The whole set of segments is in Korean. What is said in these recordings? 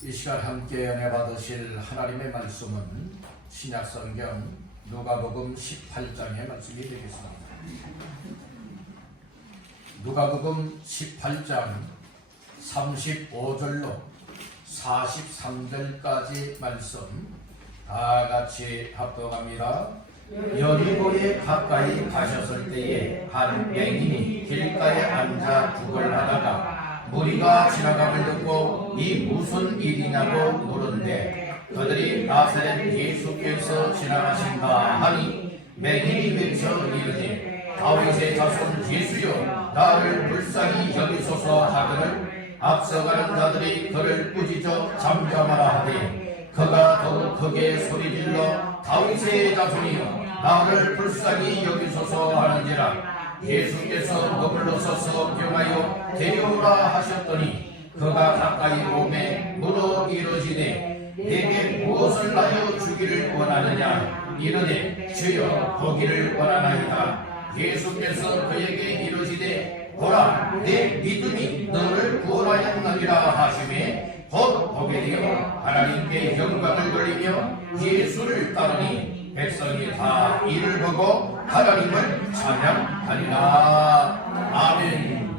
이 시간 함께 은혜 받으실 하나님의 말씀은 신약성경 누가복음 18장의 말씀이 되겠습니다. 누가복음 18장 35절로 43절까지 말씀 다 같이 합독합니다. 여리고에 가까이 가셨을 때에 한 맹인이 길가에 앉아 구걸하다가 무리가 지나감을 듣고 이 무슨 일이냐고 물은데 그들이 나사렛 예수께서 지나가신가 하니 맹인이 외쳐 이르되 다윗의 자손 예수여 나를 불쌍히 여기소서 하거늘 앞서가는 자들이 그를 꾸짖어 잠잠하라 하되 그가 더욱 크게 소리질러 다윗의 자손이여 나를 불쌍히 여기소서 하는지라 예수께서 머물러 서서 명하여 데려오라 하셨더니 그가 가까이 오매 물어 이르시되 내게 무엇을 하여 주기를 원하느냐 이르되 주여 보기를 원하나이다. 예수께서 그에게 이르시되 보라 내 믿음이 너를 구원하였느니라 하시매 곧 보게 되어 하나님께 영광을 돌리며 예수를 따르니 백성이 다 이를 보고 하나님을 찬양하리라. 아멘.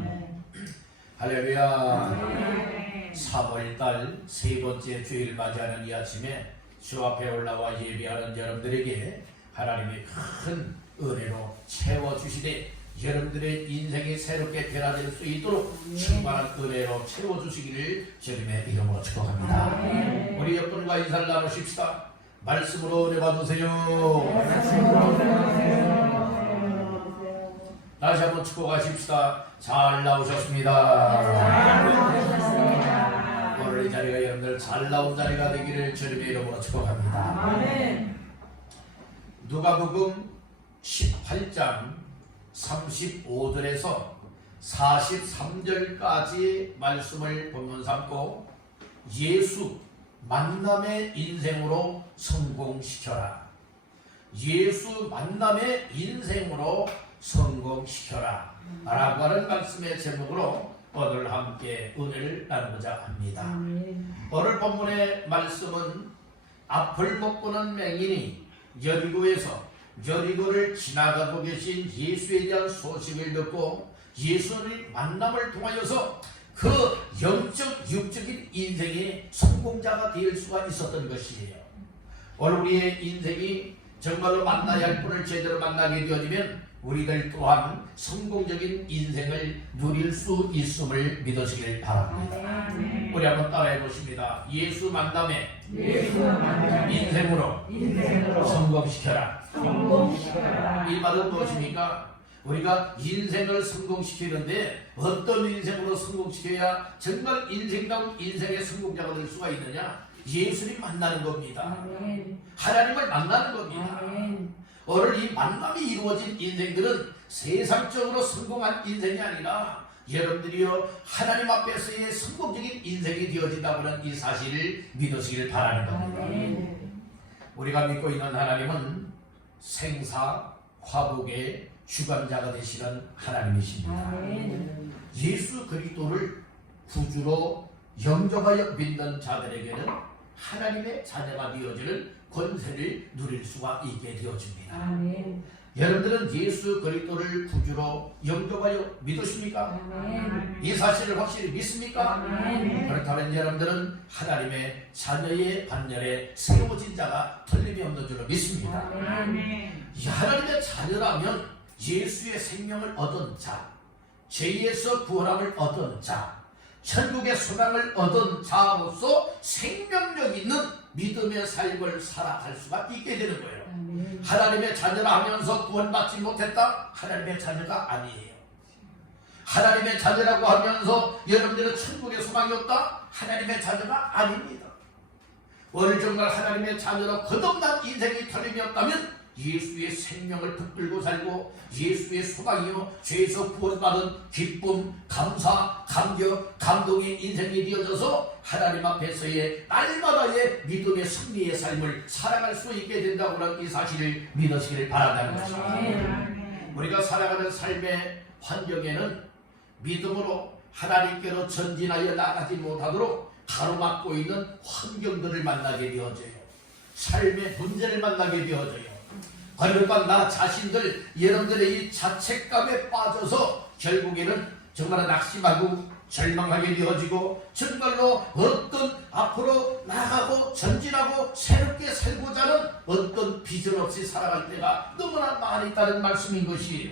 할렐루야. 3월달 세 번째 주일 맞이하는 이 아침에 주 앞에 올라와 예배하는 여러분들에게 하나님이 큰 은혜로 채워주시되 여러분들의 인생이 새롭게 변화될 수 있도록 충만한 은혜로 채워주시기를 주님의 이름으로 축복합니다. 우리 옆분과 인사를 나누십시다. 말씀으로 은혜 받으세요. 다시 한번 축복하십시다. 잘 나오셨습니다. 오늘 이 자리가 여러분들 잘 나온 자리가 되기를 주님의 이름으로 축복합니다. 누가복음 18장 35절에서 43절까지 말씀을 본문 삼고 예수 만남의 인생으로 성공시켜라. 예수 만남의 인생으로 성공시켜라 라고 하는 말씀의 제목으로 오늘 함께 은혜를 나누고자 합니다. 오늘 본문의 말씀은 앞을 못 보는 맹인이 여리고를 지나가고 계신 예수에 대한 소식을 듣고 예수의 만남을 통하여서 그 영적, 육적인 인생의 성공자가 될 수가 있었던 것이에요. 오늘 우리의 인생이 정말로 만나야 할 분을 제대로 만나게 되어지면 우리들 또한 성공적인 인생을 누릴 수 있음을 믿으시길 바랍니다. 우리 한번 따라해 보십니다. 예수 만남에 인생으로 성공시켜라. 이 말은 무엇입니까? 우리가 인생을 성공시키는데 어떤 인생으로 성공시켜야 정말 인생다운 인생의 성공자가 될 수가 있느냐? 예수님 만나는 겁니다. 하나님을 만나는 겁니다. 오늘 이 만남이 이루어진 인생들은 세상적으로 성공한 인생이 아니라 여러분들이요 하나님 앞에서의 성공적인 인생이 되어진다고는 이 사실을 믿으시길 바라는 겁니다. 우리가 믿고 있는 하나님은 생사 화복의 주관자가 되시는 하나님이십니다. 예수 그리스도를 구주로 영접하여 믿는 자들에게는 하나님의 자녀가 되어지는 권세를 누릴 수가 있게 되어집니다. 여러분들은 예수 그리스도를 구주로 영접하여 믿으십니까? 이 사실을 확실히 믿습니까? 그렇다면 여러분들은 하나님의 자녀의 반열에 세워진 자가 틀림이 없는 줄로 믿습니다. 하나님의 자녀라면 예수의 생명을 얻은 자, 죄에서 구원함을 얻은 자, 천국의 소망을 얻은 자로서 생명력 있는 믿음의 삶을 살아갈 수가 있게 되는 거예요. 하나님의 자녀라 하면서 구원받지 못했다? 하나님의 자녀가 아니에요. 하나님의 자녀라고 하면서 여러분들은 천국의 소망이 없다? 하나님의 자녀가 아닙니다. 오늘 정말 하나님의 자녀로 거듭난 인생이 틀림이 없다면 예수의 생명을 붙들고 살고 예수의 소망이요 죄에서 구원받은 기쁨, 감사, 감격, 감동의 인생이 되어져서 하나님 앞에서의 날마다의 믿음의 승리의 삶을 살아갈 수 있게 된다고는 이 사실을 믿으시길 바란다는 것입니다. 우리가 살아가는 삶의 환경에는 믿음으로 하나님께로 전진하여 나가지 못하도록 가로막고 있는 환경들을 만나게 되어져요. 삶의 문제를 만나게 되어져요. 그러니까 나 자신들 여러분들의 이 자책감에 빠져서 결국에는 정말 낙심하고 절망하게 되어지고 정말로 어떤 앞으로 나아가고 전진하고 새롭게 살고자 하는 어떤 비전 없이 살아갈 때가 너무나 많이 있다는 말씀인 것이에요.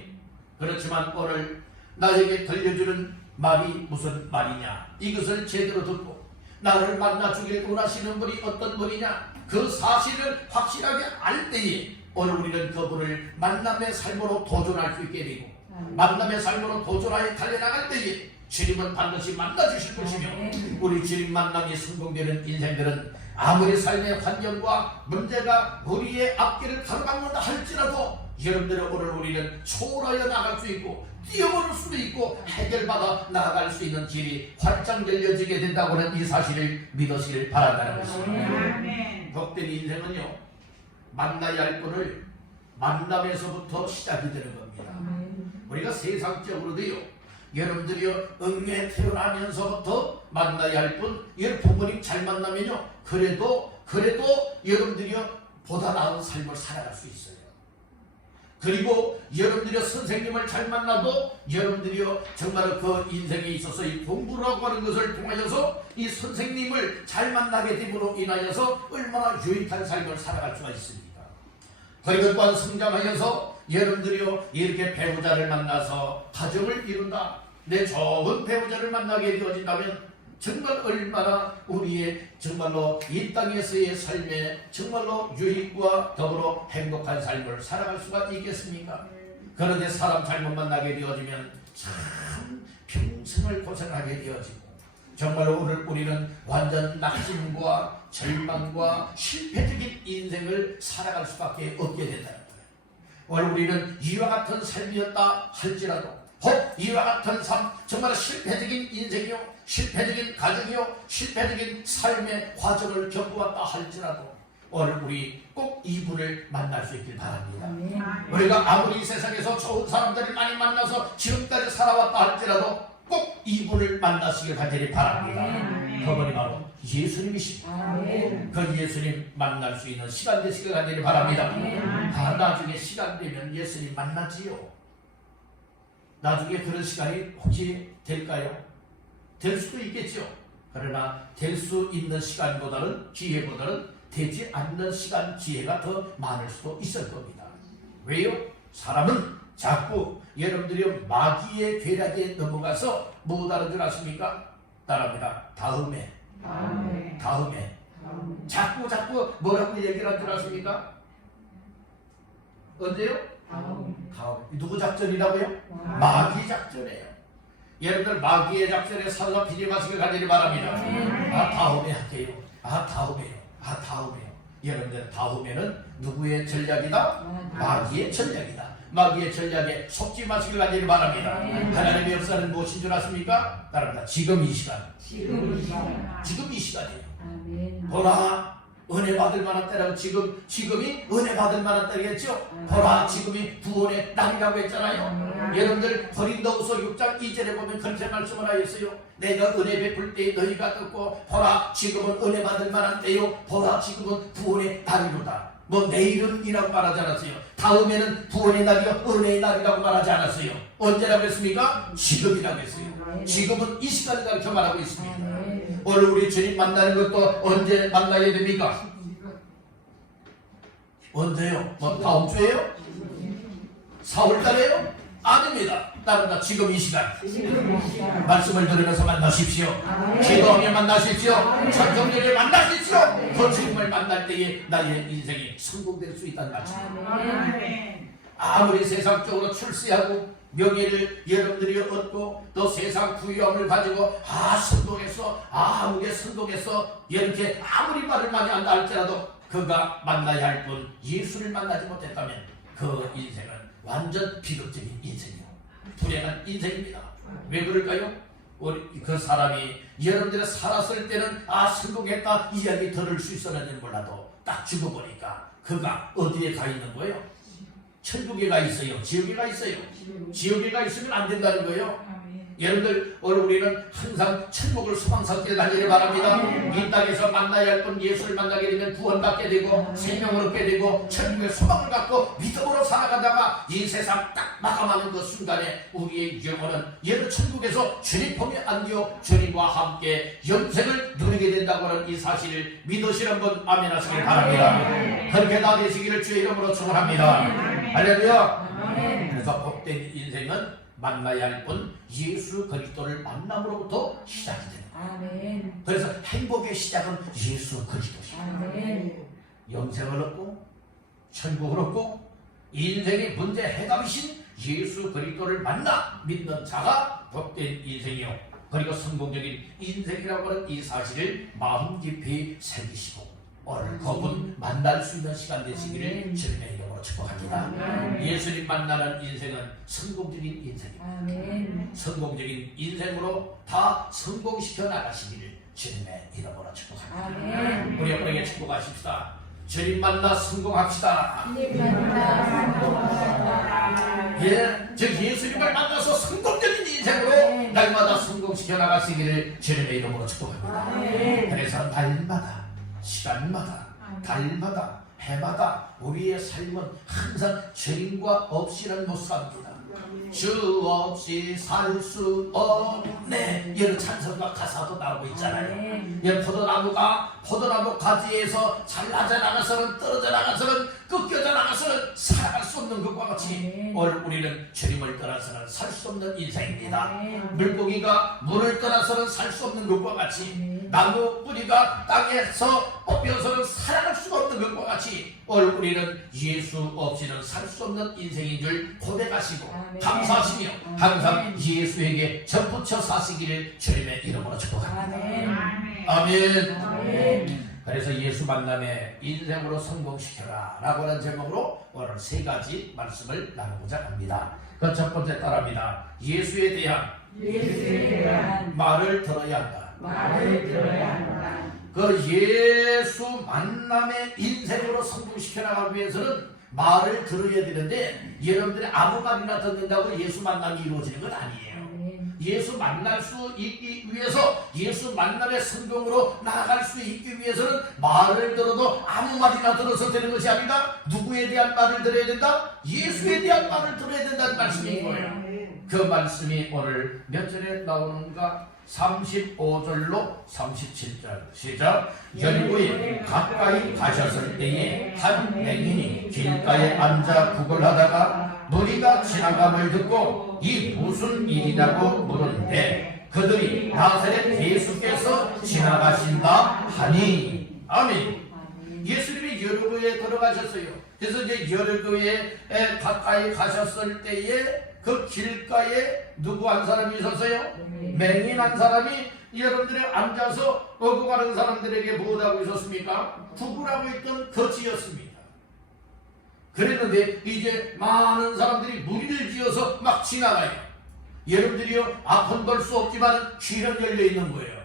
그렇지만 오늘 나에게 들려주는 말이 무슨 말이냐, 이것을 제대로 듣고 나를 만나주길 원하시는 분이 어떤 분이냐, 그 사실을 확실하게 알 때에 오늘 우리는 그분을 만남의 삶으로 도전할 수 있게 되고 만남의 삶으로 도전하여 달려나갈 때에 주님은 반드시 만나주실 것이며 우리 주님 만남이 성공되는 인생들은 아무리 삶의 환경과 문제가 우리의 앞길을 가로막는다 할지라도 여러분들의 오늘 우리는 초월하여 나갈 수 있고 뛰어오를 수도 있고 해결받아 나아갈 수 있는 길이 활짝 열려지게 된다고는 이 사실을 믿으시길 바란다는 것입니다. 복된 인생은요, 만나야 할 분을 만남에서부터 시작이 되는 겁니다. 우리가 세상적으로도요, 여러분들이요 응에 태어나면서부터 만나야 할 분, 여러분 부모님 잘 만나면요 그래도 여러분들이요 보다 나은 삶을 살아갈 수 있어요. 그리고 여러분들이 선생님을 잘 만나도 여러분들이요 정말 그 인생에 있어서 이 공부라고 하는 것을 통하여서 이 선생님을 잘 만나게 됨으로 인하여서 얼마나 유익한 삶을 살아갈 수가 있습니다. 그리고 또한 성장하여서 여러분들이요 이렇게 배우자를 만나서 가정을 이룬다, 내 좋은 배우자를 만나게 되어진다면 정말 얼마나 우리의 정말로 이 땅에서의 삶에 정말로 유익과 더불어 행복한 삶을 살아갈 수가 있겠습니까? 그런데 사람 잘못 만나게 되어지면 참 평생을 고생하게 되어지고 정말로 오늘 우리는 완전 낙심과 절망과 실패적인 인생을 살아갈 수밖에 없게 된다는 거예요. 오늘 우리는 이와 같은 삶이었다 할지라도 혹 이와 같은 삶, 정말 실패적인 인생이요, 실패적인 가정이요, 실패적인 삶의 과정을 겪어왔다 할지라도 오늘 우리 꼭 이분을 만날 수 있길 바랍니다. 우리가 아무리 세상에서 좋은 사람들을 많이 만나서 지금까지 살아왔다 할지라도 꼭 이분을 만나시길 간절히 바랍니다. 그분이 바로 예수님이십니다. 그 예수님 만날 수 있는 시간 되시길 간절히 바랍니다. 나중에 시간 되면 예수님 만나지요. 나중에 그런 시간이 혹시 될까요? 될 수도 있겠죠. 그러나 될 수 있는 시간보다는, 기회보다는 되지 않는 시간, 기회가 더 많을 수도 있을 겁니다. 왜요? 사람은 자꾸 여러분들이 마귀의 괴락에 넘어가서 뭐 다른 줄 아십니까? 따라합니다. 다음에. 자꾸 뭐라고 얘기를 한 줄 아십니까? 언제요? 다음. 누구 작전이라고요? 마귀 작전이에요. 여러분들 마귀의 작전에 사서 피임하시길 간절히 바랍니다. 다음에 할게요. 다음에요. 여러분들 다음에는 누구의 전략이다? 마귀의 전략이다. 마귀의 전략에 속지 마시길 간절히 바랍니다. 하나님의 역사는 무엇인 줄 아십니까? 따릅니다. 지금 이 시간. 지금 이 시간이에요. 보라, 은혜 받을 만한 때라고. 지금이 은혜 받을 만한 때겠죠. 보라, 지금이 구원의 날이라고 했잖아요. 여러분들 고린도후서 6장 2절에 보면 그렇게 말씀을 하였어요. 내가 은혜 베풀 때에 너희가 듣고 보라, 지금은 은혜 받을 만한 때요, 보라, 지금은 구원의 날이로다. 뭐 내일은 이라고 말하지 않았어요. 다음에는 구원의 날이요, 은혜의 날이라고 말하지 않았어요. 언제라고 했습니까? 지금이라고 했어요. 지금은 이 시간이라고 이렇게 말하고 있습니다. 오늘 우리 주님 만나는 것도 언제 만나야 됩니까? 언제요? 뭐 다음 주에요? 4월달에요? 아닙니다. 따른다. 지금 이 시간. 말씀을 들으면서 만나십시오. 기도하며 만나십시오. 찬송전에 만나십시오. 그 주님을 만날 때에 나의 인생이 성공될 수 있다는 말씀입니다. 아무리 세상적으로 출세하고 명예를 여러분들이 얻고 또 세상 부유함을 가지고 성공했어, 아무게 성공했어, 이렇게 아무리 말을 많이 한다 할지라도 그가 만나야 할 분 예수를 만나지 못했다면 그 인생은 완전 비극적인 인생이요, 불행한 인생입니다. 왜 그럴까요? 그 사람이 여러분들이 살았을 때는 성공했다 이야기 들을 수 있었는지 몰라도 딱 죽어보니까 그가 어디에 가 있는 거예요? 천국에 가 있어요? 지옥에 가 있어요? 지옥에 가 있으면 안 된다는 거예요. 여러분들 오늘 우리는 항상 천국을 소망삼길 달리기 바랍니다. 이 땅에서 만나야 할 분 예수를 만나게 되면 구원받게 되고 생명을 얻게 되고 천국의 소망을 갖고 믿음으로 살아가다가 이 세상 딱 마감하는 그 순간에 우리의 영혼은 여러 천국에서 주님 보며 안겨 주님과 함께 영생을 누리게 된다고 하는 이 사실을 믿으시는 분 아멘 하시길 바랍니다. 그렇게 다 되시기를 주의 이름으로 축원합니다. 할렐루야. 그래서 복된 인생은 만나야 할 분 예수 그리스도를 만남으로부터 시작이 됩니다. 그래서 행복의 시작은 예수 그리스도입니다. 영생을 얻고 천국을 얻고 인생의 문제 해답이신 예수 그리스도를 만나 믿는 자가 복된 인생이요, 그리고 성공적인 인생이라고 하는 이 사실을 마음 깊이 새기시고 오늘 그분 만날 수 있는 시간 되시기를 주님의 이름으로 축복합니다. 예수님 만나는 인생은 성공적인 인생입니다. 성공적인 인생으로 다 성공시켜 나가시기를 주님의 이름으로 축복합니다. 우리 여러분에게 축복하십시다. 주님 만나 성공합시다. 예, 즉 예수님을 만나서 성공적인 인생으로 날마다 성공시켜 나가시기를 주님의 이름으로 축복합니다. 그래서 날마다 시간마다 달마다 해마다 우리의 삶은 항상 주님과 없이는 못 삽니다. 주 없이 살 수 없네, 이런 찬송가 가사도 나오고 있잖아요. 포도나무 가지에서 잘 낮아 나가서는 떨어져 나가서는 꺾여져 나가서는 살아갈 수 없는 것과 같이 오늘 우리는 주님을 떠나서는 살 수 없는 인생입니다. 물고기가 물을 떠나서는 살 수 없는 것과 같이 나무 뿌리가 땅에서 뽑혀서는 살아갈 수가 없는 것과 같이 오늘 우리는 예수 없이는 살 수 없는 인생인 줄 고백하시고 감사하시며 항상 예수에게 접붙여 사시기를 주님의 이름으로 축복합니다. 아멘. 그래서 예수 만남에 인생으로 성공시켜라 라고 하는 제목으로 오늘 세 가지 말씀을 나누고자 합니다. 그 첫 번째 따라합니다. 예수에 대한 말을 들어야 한다. 그 예수 만남의 인생으로 성공시켜 나가기 위해서는 말을 들어야 되는데 여러분들이 아무 말이나 듣는다고 예수 만남이 이루어지는 건 아니에요. 예수 만날 수 있기 위해서, 예수 만남의 성공으로 나아갈 수 있기 위해서는 말을 들어도 아무 말이나 들어서 되는 것이 아니라 누구에 대한 말을 들어야 된다? 예수에 대한 말을 들어야 된다는 말씀인 거예요. 그 말씀이 오늘 몇 절에 나오는가? 35절로 37절 시작. 여리고에 가까이 가셨을 때에 한 맹인이 길가에 앉아 구걸하다가 무리가 지나감을 듣고 이 무슨 일이냐고 물었는데 그들이 나사렛 예수께서 지나가신다 하니. 아멘. 예수님이 여리고에 들어가셨어요. 그래서 이제 여리고에 가까이 가셨을 때에 그 길가에 누구 한 사람이 있었어요? 맹인 한 사람이 여러분들이 앉아서 오고 가는 사람들에게 뭐하고 있었습니까? 구걸하고 있던 거지였습니다. 그랬는데 이제 많은 사람들이 무리를 지어서 막 지나가요. 여러분들이요, 앞은 볼 수 없지만 귀는 열려 있는 거예요.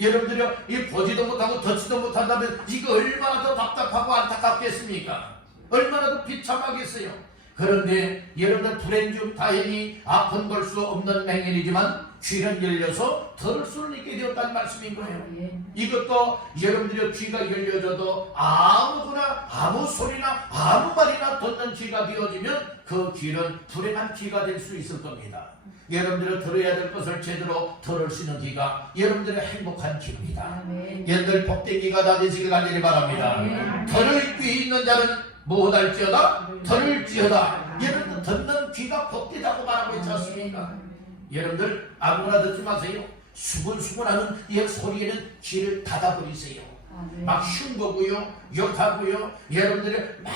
여러분들이요, 이 보지도 못하고 듣지도 못한다면 이거 얼마나 더 답답하고 안타깝겠습니까? 얼마나 더 비참하겠어요. 그런데 여러분들 불행 다행히 앞은 볼 수 없는 맹인이지만 귀는 열려서 들을 수는 있게 되었다는 말씀인 거예요. 이것도 여러분들의 귀가 열려져도 아무거나 아무 소리나 아무 말이나 듣는 귀가 되어지면 그 귀는 불행한 귀가 될 수 있을 겁니다. 여러분들이 들어야 될 것을 제대로 들을 수 있는 귀가 여러분들의 행복한 귀입니다. 여러분들 복된 귀가 다 되시길 간절히 바랍니다. 들을 귀 있는 자는 못할지어다 들을지어다. 여러분들 듣는 귀가 복되다고 말하고 있지 않습니까? 여러분들 아무나 듣지 마세요. 수근수근하는 이 소리에는 귀를 닫아버리세요. 막 흉보고요, 욕하고요, 여러분들이 막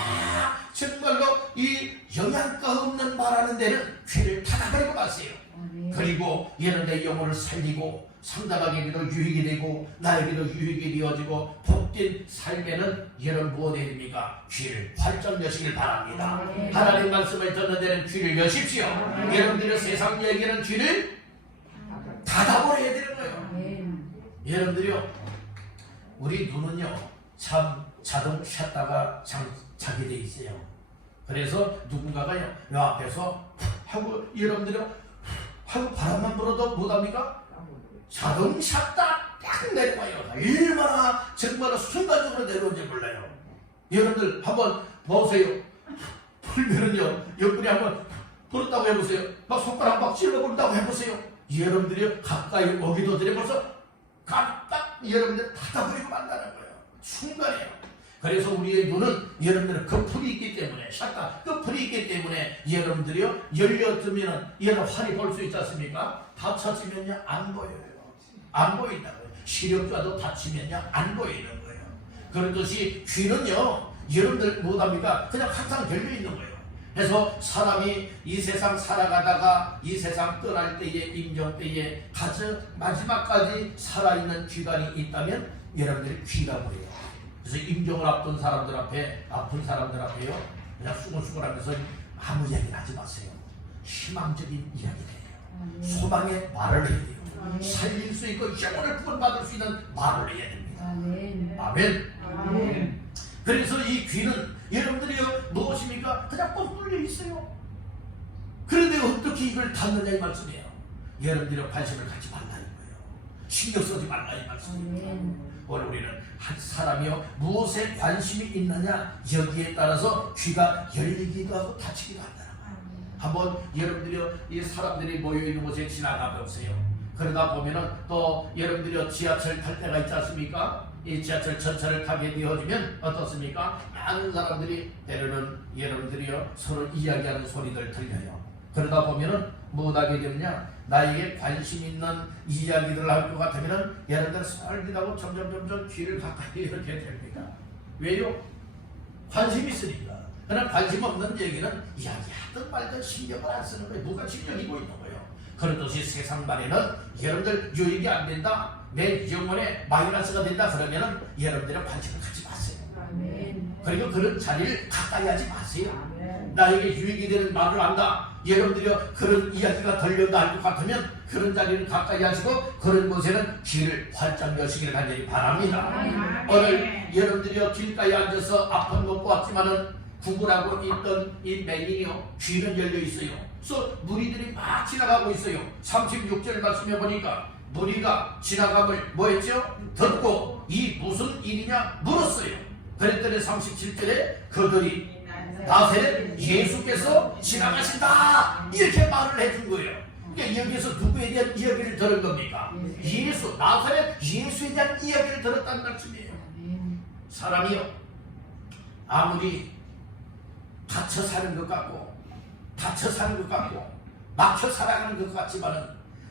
정말로 이 영양가 없는 말하는 데는 귀를 닫아버리고 마세요. 그리고 여러분의 영혼을 살리고 상대방에게도 유익이 되고 나에게도 유익이 되어지고 복된 삶에는 여러분 무엇 해야 됩니까? 귀를 활짝 여시길 바랍니다. 하나님 말씀을 듣는 데는 귀를 여십시오. 여러분들의 세상 얘기는 귀를 닫아버려야 되는 거예요. 여러분들이요, 우리 눈은요 참 자동 쉬었다가 자게 돼 있어요. 그래서 누군가가요 요 앞에서 하고 여러분들이요 하고 바람만 불어도 못합니까? 자동차 딱 내려와요. 얼마나 정말 순간적으로 내려오는지 몰라요. 여러분들 한번 보세요. 불면은요, 옆구리 한번 불었다고 해보세요. 막 손가락 막 찔러버린다고 해보세요. 여러분들이 가까이 오기도 전에 벌써 깜빡 여러분들 닫아버리고 만다는 거예요. 순간이에요. 그래서 우리의 눈은 여러분들은 거풀이 있기 때문에, 샷다 거풀이 있기 때문에 여러분들이요, 열려두면은 여러분 환히 볼 수 있지 않습니까? 닫혀지면요, 안 보여요. 안 보인다고요. 시력자도 닫히면요, 안 보이는 거예요. 그렇듯이 귀는요, 여러분들 못합니까? 그냥 항상 열려있는 거예요. 그래서 사람이 이 세상 살아가다가 이 세상 떠날 때에, 임종 때에 가장 마지막까지 살아있는 기간이 있다면 여러분들이 귀라고 해요. 그래서 임종을 앞둔 사람들 앞에, 아픈 사람들 앞에요, 그냥 수근수근하면서 아무 이야기를 하지 마세요. 희망적인 이야기를 해요. 소망의 말을 해야 돼요. 살릴 수 있고 영혼을 구원받을 수 있는 말을 해야 됩니다. 아멘. 그래서 이 귀는 여러분들이요, 무엇입니까? 그냥 뻥 뚫려 있어요. 그런데 어떻게 이걸 닫느냐 이 말씀이에요. 여러분들이 관심을 갖지 말라는 거예요. 신경 쓰지 말라 이 말씀이에요. 오늘 우리는 한 사람이요, 무엇에 관심이 있느냐, 여기에 따라서 귀가 열리기도 하고 닫히기도 한다는 거예요. 한번 여러분들이요, 이 사람들이 모여있는 곳에 지나가 보세요. 그러다 보면은 또 여러분들이 지하철 탈 때가 있지 않습니까? 이 지하철 전차를 타게 되어지면 어떻습니까? 많은 사람들이 때로는 여러분들이요, 서로 이야기하는 소리들 들려요. 그러다 보면은 못하게 되느냐, 나에게 관심 있는 이야기를 할 것 같으면은 여러분들 설기다고 점점 귀를 가까이 이렇게 됩니다. 왜요? 관심이 있으니까. 그러나 관심 없는 얘기는 이야기하든 말든 신경을 안 쓰는 거예요. 누가 신경이고 있는 거예요. 그렇듯이 세상 말에는 여러분들 유익이 안 된다, 내 영혼에 마이너스가 된다 그러면은 여러분들은 관심을 갖지 마세요. 그리고 그런 자리를 가까이 하지 마세요. 나에게 유익이 되는 말을 안다, 여러분들이 그런 이야기가 들려날 것 같으면 그런 자리를 가까이 하시고 그런 곳에는 귀를 활짝 여시기를 간절히 바랍니다. 오늘 여러분들이 길가에 앉아서 아픈 못 보았지만은 구분하고 있던 이 맹인이요, 귀는 열려 있어요. 그래서 무리들이 막 지나가고 있어요. 36절 말씀해 보니까 무리가 지나감을 뭐했죠? 듣고 이 무슨 일이냐 물었어요. 그랬더니 37절에 그들이 나사렛 예수께서 지나가신다 이렇게 말을 해준 거예요. 그러니까 여기서 누구에 대한 이야기를 들은 겁니까? 예수, 나사렛 예수에 대한 이야기를 들었다는 말씀이에요. 사람이요, 아무리 갇혀 사는 것 같고 닫혀 사는 것 같고 막혀 살아가는 것 같지만은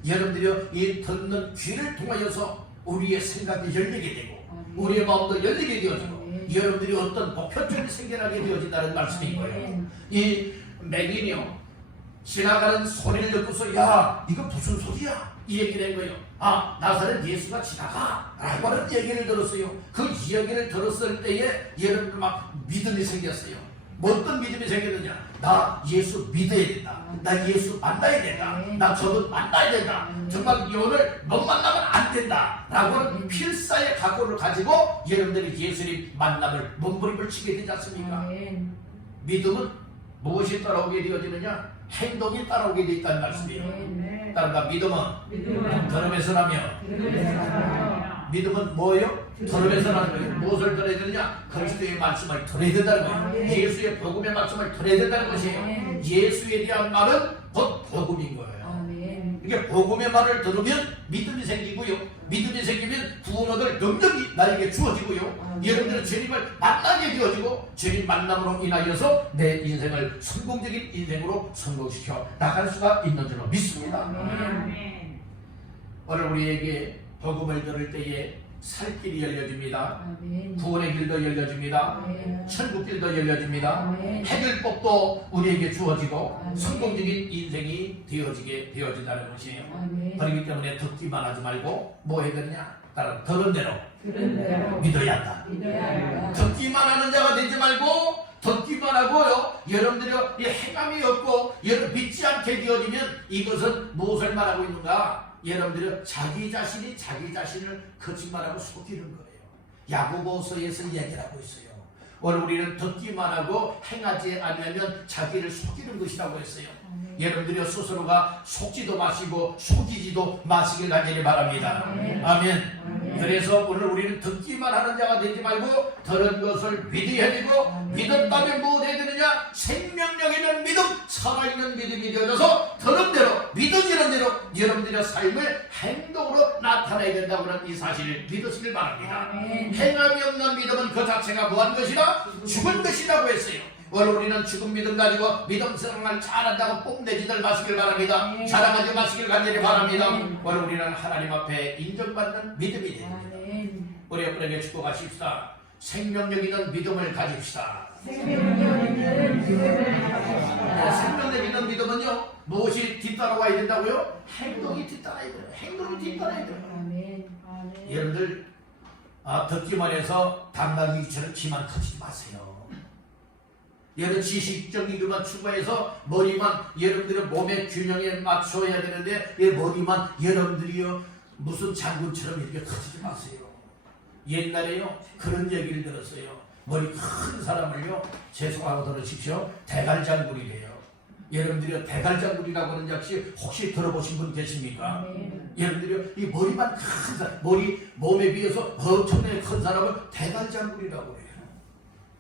여러분들이 이 듣는 귀를 통하여서 우리의 생각이 열리게 되고 우리의 마음도 열리게 되어지고 여러분들이 어떤 목표점이 생겨나게 되어진다는 말씀인 거예요. 이 맹인이요, 지나가는 소리를 듣고서 야 이거 무슨 소리야 이 얘기를 한 거예요. 아, 나사렛 예수가 지나가 라고 하는 얘기를 들었어요. 그 이야기를 들었을 때에 여러분들 막 믿음이 생겼어요. 어떤 믿음이 생겼느냐, 나 예수 믿어야 된다, 나 예수 만나야 된다, 나 저분 만나야 된다, 정말 오늘 못 만나면 안 된다 라고 하는 필사의 각오를 가지고 여러분들이 예수님 만남을 몸부림을 치게 되지 않습니까? 믿음은 무엇이 따라오게 되어지느냐, 행동이 따라오게 되어 있다는 말씀이에요. 따라가 믿음은 들음에서 나며 믿음은 뭐예요? 들음에서 나는 거예요. 무엇을 들어야 되느냐? 그리스도의 말씀을 들어야 된다는 거예요. 예수의 복음의 말씀을 들어야 된다는 것이에요. 예수에 대한 말은 곧 복음인 거예요. 이게 복음의 말을 들으면 믿음이 생기고요, 믿음이 생기면 구원 얻을 능력이 나에게 주어지고요, 여러분들은 주님을 만나게 되어지고 주님 만남으로 인하여서 내 인생을 성공적인 인생으로 성공시켜 나갈 수가 있는 줄로 믿습니다. 오늘 우리에게 복음을 들을 때에 살 길이 열려집니다. 구원의 길도 열려집니다. 천국 길도 열려집니다. 해결법도 우리에게 주어지고 성공적인 인생이 되어지게 되어진다는 것이에요. 그렇기 때문에 듣기만 하지 말고 뭐 해야 되느냐? 따라 들은 대로 믿어야 한다. 듣기만 하는 자가 되지 말고 듣기만 하고요, 여러분들이 이 행함이 없고 여러분 믿지 않게 되어지면 이것은 무엇을 말하고 있는가? 여러분들이 자기 자신이 자기 자신을 거짓말하고 속이는 거예요. 야고보서에서 이야기를 하고 있어요. 오늘 우리는 듣기만 하고 행하지 않으면 자기를 속이는 것이라고 했어요. 여러분들이 스스로가 속지도 마시고 속이지도 마시길 간절히 바랍니다. 아멘. 그래서 오늘 우리는 듣기만 하는 자가 되지 말고 들은 것을 믿어야 되고 믿었다면 무엇 해야 되느냐? 생명력이면 믿음, 살아있는 믿음이 되어져서 들은 대로 믿어지는 대로 여러분들의 삶을 행동으로 나타내야 된다고 하는 이 사실을 믿으시길 바랍니다. 행함이 없는 믿음은 그 자체가 뭐한 것이다? 죽은 것이라고 했어요. 오늘 우리는 죽은 믿음 가지고 믿음 생활 잘한다고 뽐내지들 마시길 바랍니다. 자랑하지 마시길 간절히 바랍니다. 오늘 우리는 하나님 앞에 인정받는 믿음이 됩니다. 우리 여러분에게 축복하십시다. 생명력 있는 믿음을 가집시다. 생명력 있는 믿음은요, 무엇이 뒤따라와야 된다고요? 행동이 뒤따라야 돼요. 행동이 뒤따라야 돼요. 여러분들 듣기만 해서 당나귀처럼 기만 커지지 마세요. 여러분 지식적인 것만 추구해서 머리만 여러분들의 몸의 균형에 맞춰야 되는데 이 머리만 여러분들이요 무슨 장군처럼 이렇게 커지지 마세요. 옛날에요 그런 얘기를 들었어요. 머리 큰 사람을요, 죄송하고 들으십시오, 대갈장군이래요. 여러분들이 대갈장군이라고 하는 작시 혹시 들어보신 분 계십니까? 여러분들이 이 머리만 큰 사람, 머리 몸에 비해서 엄청나게 큰 사람을 대갈장군이라고 해요.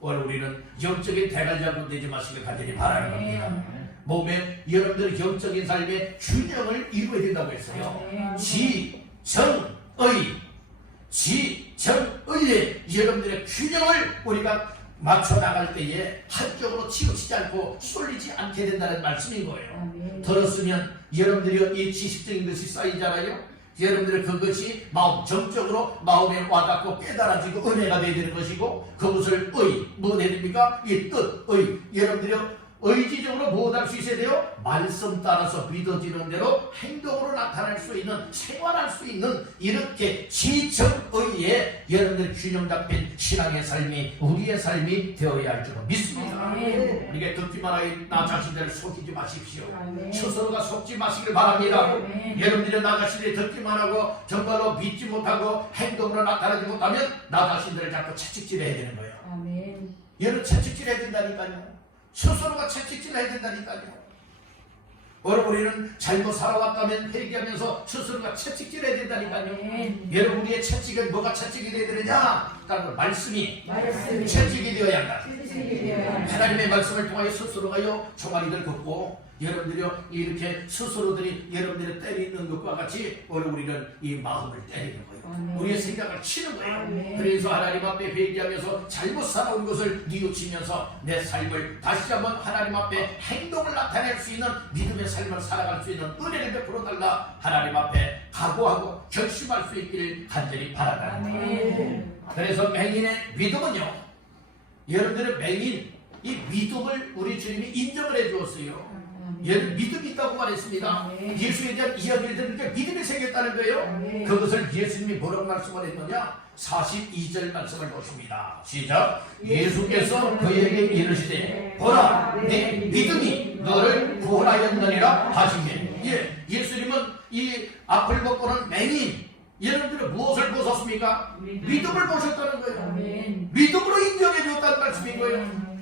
오늘 우리는 영적인 대갈장군 되지 마시길 간절히 바라는 겁니다. 몸에 여러분들의 영적인 삶의 균형을 이루어야 된다고 했어요. 지정의에 여러분들의 균형을 우리가 맞춰 나갈 때에 한쪽으로 치우치지 않고 쏠리지 않게 된다는 말씀인 거예요. 들었으면 여러분들이 이 지식적인 것이 쌓이잖아요. 여러분들의 그것이 마음 정적으로 마음에 와닿고 깨달아지고 은혜가 되어야 되는 것이고, 그것을 뭐 해야 됩니까? 이 뜻, 여러분들이 의지적으로 무엇할 수 있어야 돼요? 말씀 따라서 믿어지는 대로 행동으로 나타날 수 있는, 생활할 수 있는 이렇게 지정의에 여러분들 균형 잡힌 신앙의 삶이 우리의 삶이 되어야 할 줄 믿습니다. 우리가 듣기만 하여 나 자신들을 속이지 마십시오. 스스로가 속지 마시길 바랍니다. 여러분들이 나 자신을 듣기만 하고 정말로 믿지 못하고 행동으로 나타나지 못하면 나 자신들을 자꾸 채찍질해야 되는 거예요. 여러분 채찍질해야 된다니까요. 스스로가 채찍질해야 된다니까요. 여러분 우리는 잘못 살아왔다면 회개하면서 스스로가 채찍질해야 된다니까요. 여러분 우리의 채찍은 뭐가 채찍이 되어야 되느냐? 따로 말씀이 채찍이 되어야 한다. 하나님의 말씀을 통하여 스스로가요 종아리를 걷고 여러분들이요 이렇게 스스로들이 여러분들이 때리는 것과 같이 오늘 우리는 이 마음을 때리는 거예요. 우리의 생각을 치는 거예요. 그래서 하나님 앞에 회개하면서 잘못 살아온 것을 뉘우치면서 내 삶을 다시 한번 하나님 앞에 행동을 나타낼 수 있는 믿음의 삶을 살아갈 수 있는 은혜를 베풀어 달라 하나님 앞에 각오하고 결심할 수 있기를 간절히 바랍니다. 그래서 맹인의 믿음은요, 여러분들의 맹인 이 믿음을 우리 주님이 인정을 해 주었어요. 믿음이 있다고 말했습니다. 예수에 대한 이야기를 들으니까 믿음이 생겼다는 거예요. 그것을 예수님이 뭐라고 말씀을 했느냐? 42절 말씀을 보십니다. 시작. 예수께서 그에게 이르시되 보라 내 믿음이 너를 구원하였느니라 하시매. 예수님은 이 앞을 먹고는 맹인 여러분들은 무엇을 보셨습니까? 믿음을 보셨다는 거예요. 믿음으로 인정해 줬다는 말씀인 거예요.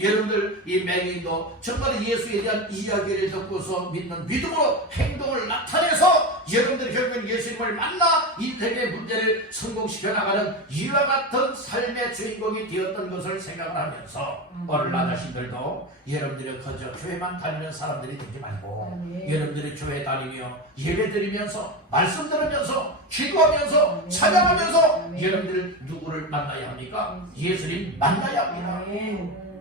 여러분들 이 맹인도 정말 예수에 대한 이야기를 듣고서 믿는 믿음으로 행동을 나타내서 여러분들이 결국은 예수님을 만나 인생의 문제를 성공시켜 나가는 이와 같은 삶의 주인공이 되었던 것을 생각을 하면서 오늘 나 자신들도 여러분들이 그저 교회만 다니는 사람들이 되지 말고 여러분들이 교회 다니며 예배 드리면서 말씀 들으면서 기도하면서 찬양하면서 여러분들 누구를 만나야 합니까? 예수님 만나야 합니다.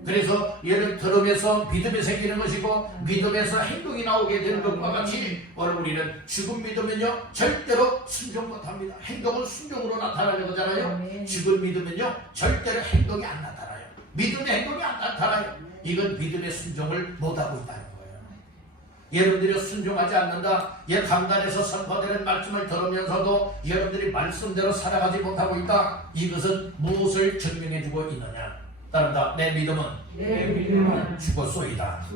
그래서 예를 들으면서 믿음이 생기는 것이고 믿음에서 행동이 나오게 되는 것과 같이 오늘 우리는 죽은 믿음은요 절대로 순종 못합니다. 행동은 순종으로 나타나는 거잖아요. 죽은 믿음은요 절대로 행동이 안 나타나요. 믿음의 행동이 안 나타나요. 이건 믿음의 순종을 못하고 있다는 거예요. 여러분들이 순종하지 않는다, 강단에서 선포되는 말씀을 들으면서도 여러분들이 말씀대로 살아가지 못하고 있다. 이것은 무엇을 증명해주고 있느냐? 따른다. 내 믿음은 죽었소이다.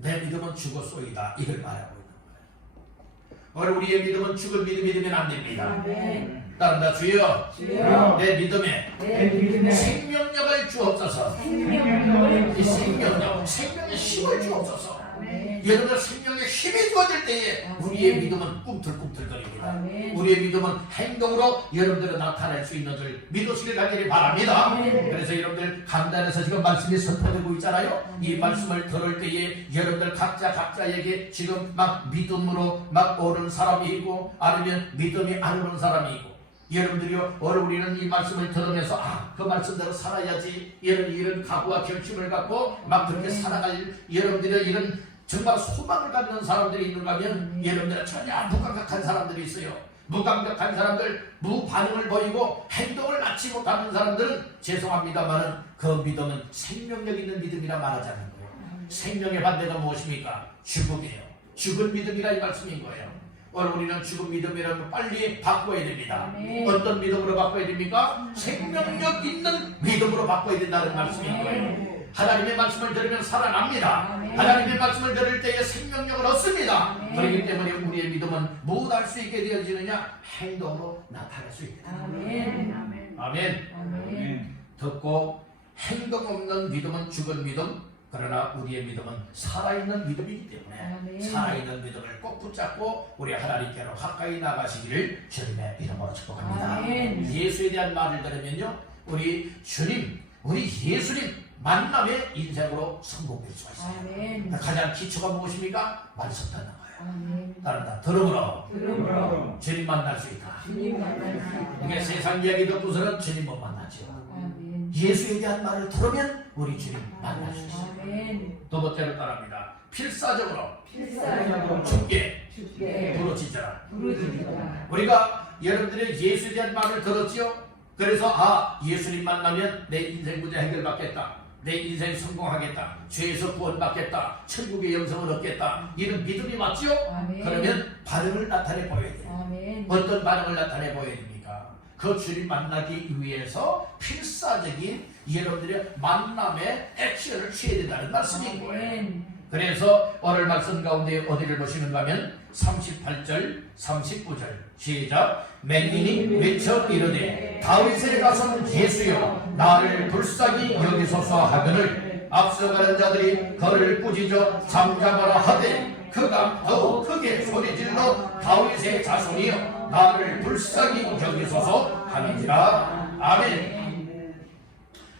내 믿음은 죽었소이다. 이걸 말하고 있는 거예요. 우리의 믿음은 죽은 믿음이 되면 안 됩니다. 아멘. 따른다. 주여, 주여, 내 믿음에 내 믿음에 생명력을 주옵소서. 생명력을 이 생명의 힘을 주옵소서. 아멘. 여러분들 생명의 힘이 주어질 때에 우리의 믿음은 꿈틀꿈틀거립니다. 아멘. 우리의 믿음은 행동으로 여러분들은 나타낼 수 있는 줄 믿으시길 가기를 바랍니다. 아멘. 그래서 여러분들 간단해서 지금 말씀이 선포되고 있잖아요. 이 말씀을 들을 때에 여러분들 각자에게 지금 막 믿음으로 막 오는 사람이 있고 아니면 믿음이 안 오는 사람이 있고, 여러분들이요, 우리는 이 말씀을 들으면서 그 말씀대로 살아야지 이런 각오와 결심을 갖고 막 그렇게 살아갈 여러분들의 이런 정말 소망을 갖는 사람들이 있는가 하면 여러분들은 전혀 무감각한 사람들이 있어요. 무감각한 사람들, 무반응을 보이고 행동을 낳지 못하는 사람들은 죄송합니다만은 그 믿음은 생명력 있는 믿음이라 말하지 않는 거예요. 생명의 반대가 무엇입니까? 죽음이에요. 죽은 믿음이라 이 말씀인 거예요. 오늘 우리는 죽은 믿음이라면 빨리 바꿔야 됩니다. 아멘. 어떤 믿음으로 바꿔야 됩니까? 생명력 있는 믿음으로 바꿔야 된다는 말씀인 거예요. 하나님의 말씀을 들으면 살아납니다. 아멘. 하나님의 말씀을 들을 때에 생명력을 얻습니다. 아멘. 그렇기 때문에 우리의 믿음은 무엇 할 수 있게 되어지느냐? 행동으로 나타날 수 있게 됩니다. 아멘. 아멘. 아멘. 듣고 행동 없는 믿음은 죽은 믿음, 그러나 우리의 믿음은 살아있는 믿음이기 때문에 아멘. 살아있는 믿음을 꼭 붙잡고 우리 하나님께로 가까이 나가시기를 주님의 이름으로 축복합니다. 아멘. 예수에 대한 말을 들으면요, 우리 주님, 우리 예수님 만남의 인생으로 성공될 수가 있어요. 아멘. 가장 기초가 무엇입니까? 말씀 듣는 거예요. 아멘. 따른다. 들음으로 들음으로 주님 만날 수 있다. 주님 만날 수 이게 있다. 세상 이야기 듣고서는 주님 못 만나죠. 아멘. 예수에 대한 말을 들으면 우리 주님 만날 수 있어요. 아멘. 두 번째로 따릅니다. 필사적으로 필사적으로 죽게 주께 부르짖어라. 부르짖어라. 우리가 여러분들의 예수에 대한 말을 들었지요. 그래서 예수님 만나면 내 인생 문제 해결받겠다, 내 인생 성공하겠다, 죄에서 구원받겠다, 천국의 영생을 얻겠다, 이런 믿음이 맞지요? 아멘. 그러면 반응을 나타내 보여야 돼요. 아멘. 어떤 반응을 나타내 보여야 됩니까? 그 주님 만나기 위해서 필사적인 여러분들의 만남의 액션을 취해야 된다는 말씀인 거예요. 아멘. 그래서 오늘 말씀 가운데 어디를 보시는가 하면 38절 39절 시작. 맹인이 외쳐 이르되 다윗의 자손 예수여 나를 불쌍히 여기소서 하거늘 앞서가는 자들이 그를 꾸짖어 잠잠하라 하되 그가 더욱 크게 소리질러 다윗의 자손이여 나를 불쌍히 여기소서 하는지라. 아멘.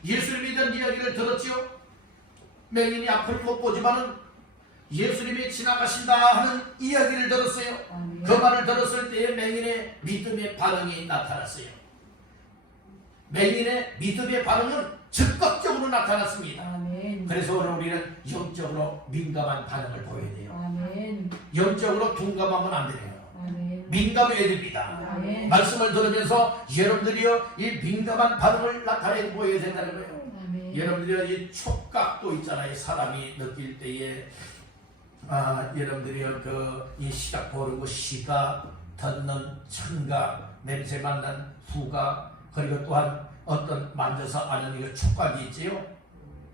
예수님에 대한 이야기를 들었지요. 맹인이 앞을 못 보지만은 예수님이 지나가신다 하는 이야기를 들었어요. 아멘. 그 말을 들었을 때에 맹인의 믿음의 반응이 나타났어요. 맹인의 믿음의 반응은 즉각적으로 나타났습니다. 아멘. 그래서 오늘 우리는 영적으로 민감한 반응을 보여야 돼요. 아멘. 영적으로 둔감하면 안 돼요. 아멘. 민감해야 됩니다. 아멘. 말씀을 들으면서 여러분들이요, 이 민감한 반응을 나타내 보여야 된다는 거예요. 아멘. 여러분들이 이 촉각도 있잖아요. 사람이 느낄 때에 여러분들이요, 이 시각 보는 거, 시각, 듣는 청각, 냄새 맡는 후각, 그리고 또한 어떤 만져서 아는 이거 촉각이 있지요.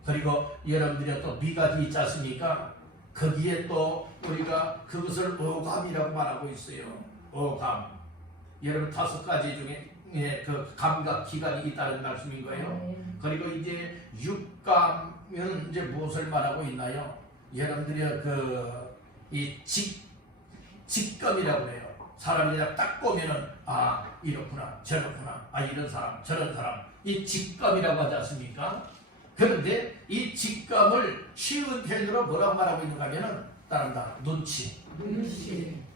그리고 여러분들이 또 미각이 있지 않습니까? 거기에 또 우리가 그것을 어감이라고 말하고 있어요. 어감. 여러분 5가지 중에 그 감각 기관이 있다는 말씀인 거예요. 그리고 이제 육감은 이제 무엇을 말하고 있나요? 여러분들이 이 직감이라고 해요. 사람이 그냥 딱 보면은 이렇구나 저렇구나, 이런 사람 저런 사람, 이 직감이라고 하지 않습니까? 그런데 이 직감을 쉬운 표현으로 뭐라고 말하고 있는가 하면은 따른다. 눈치.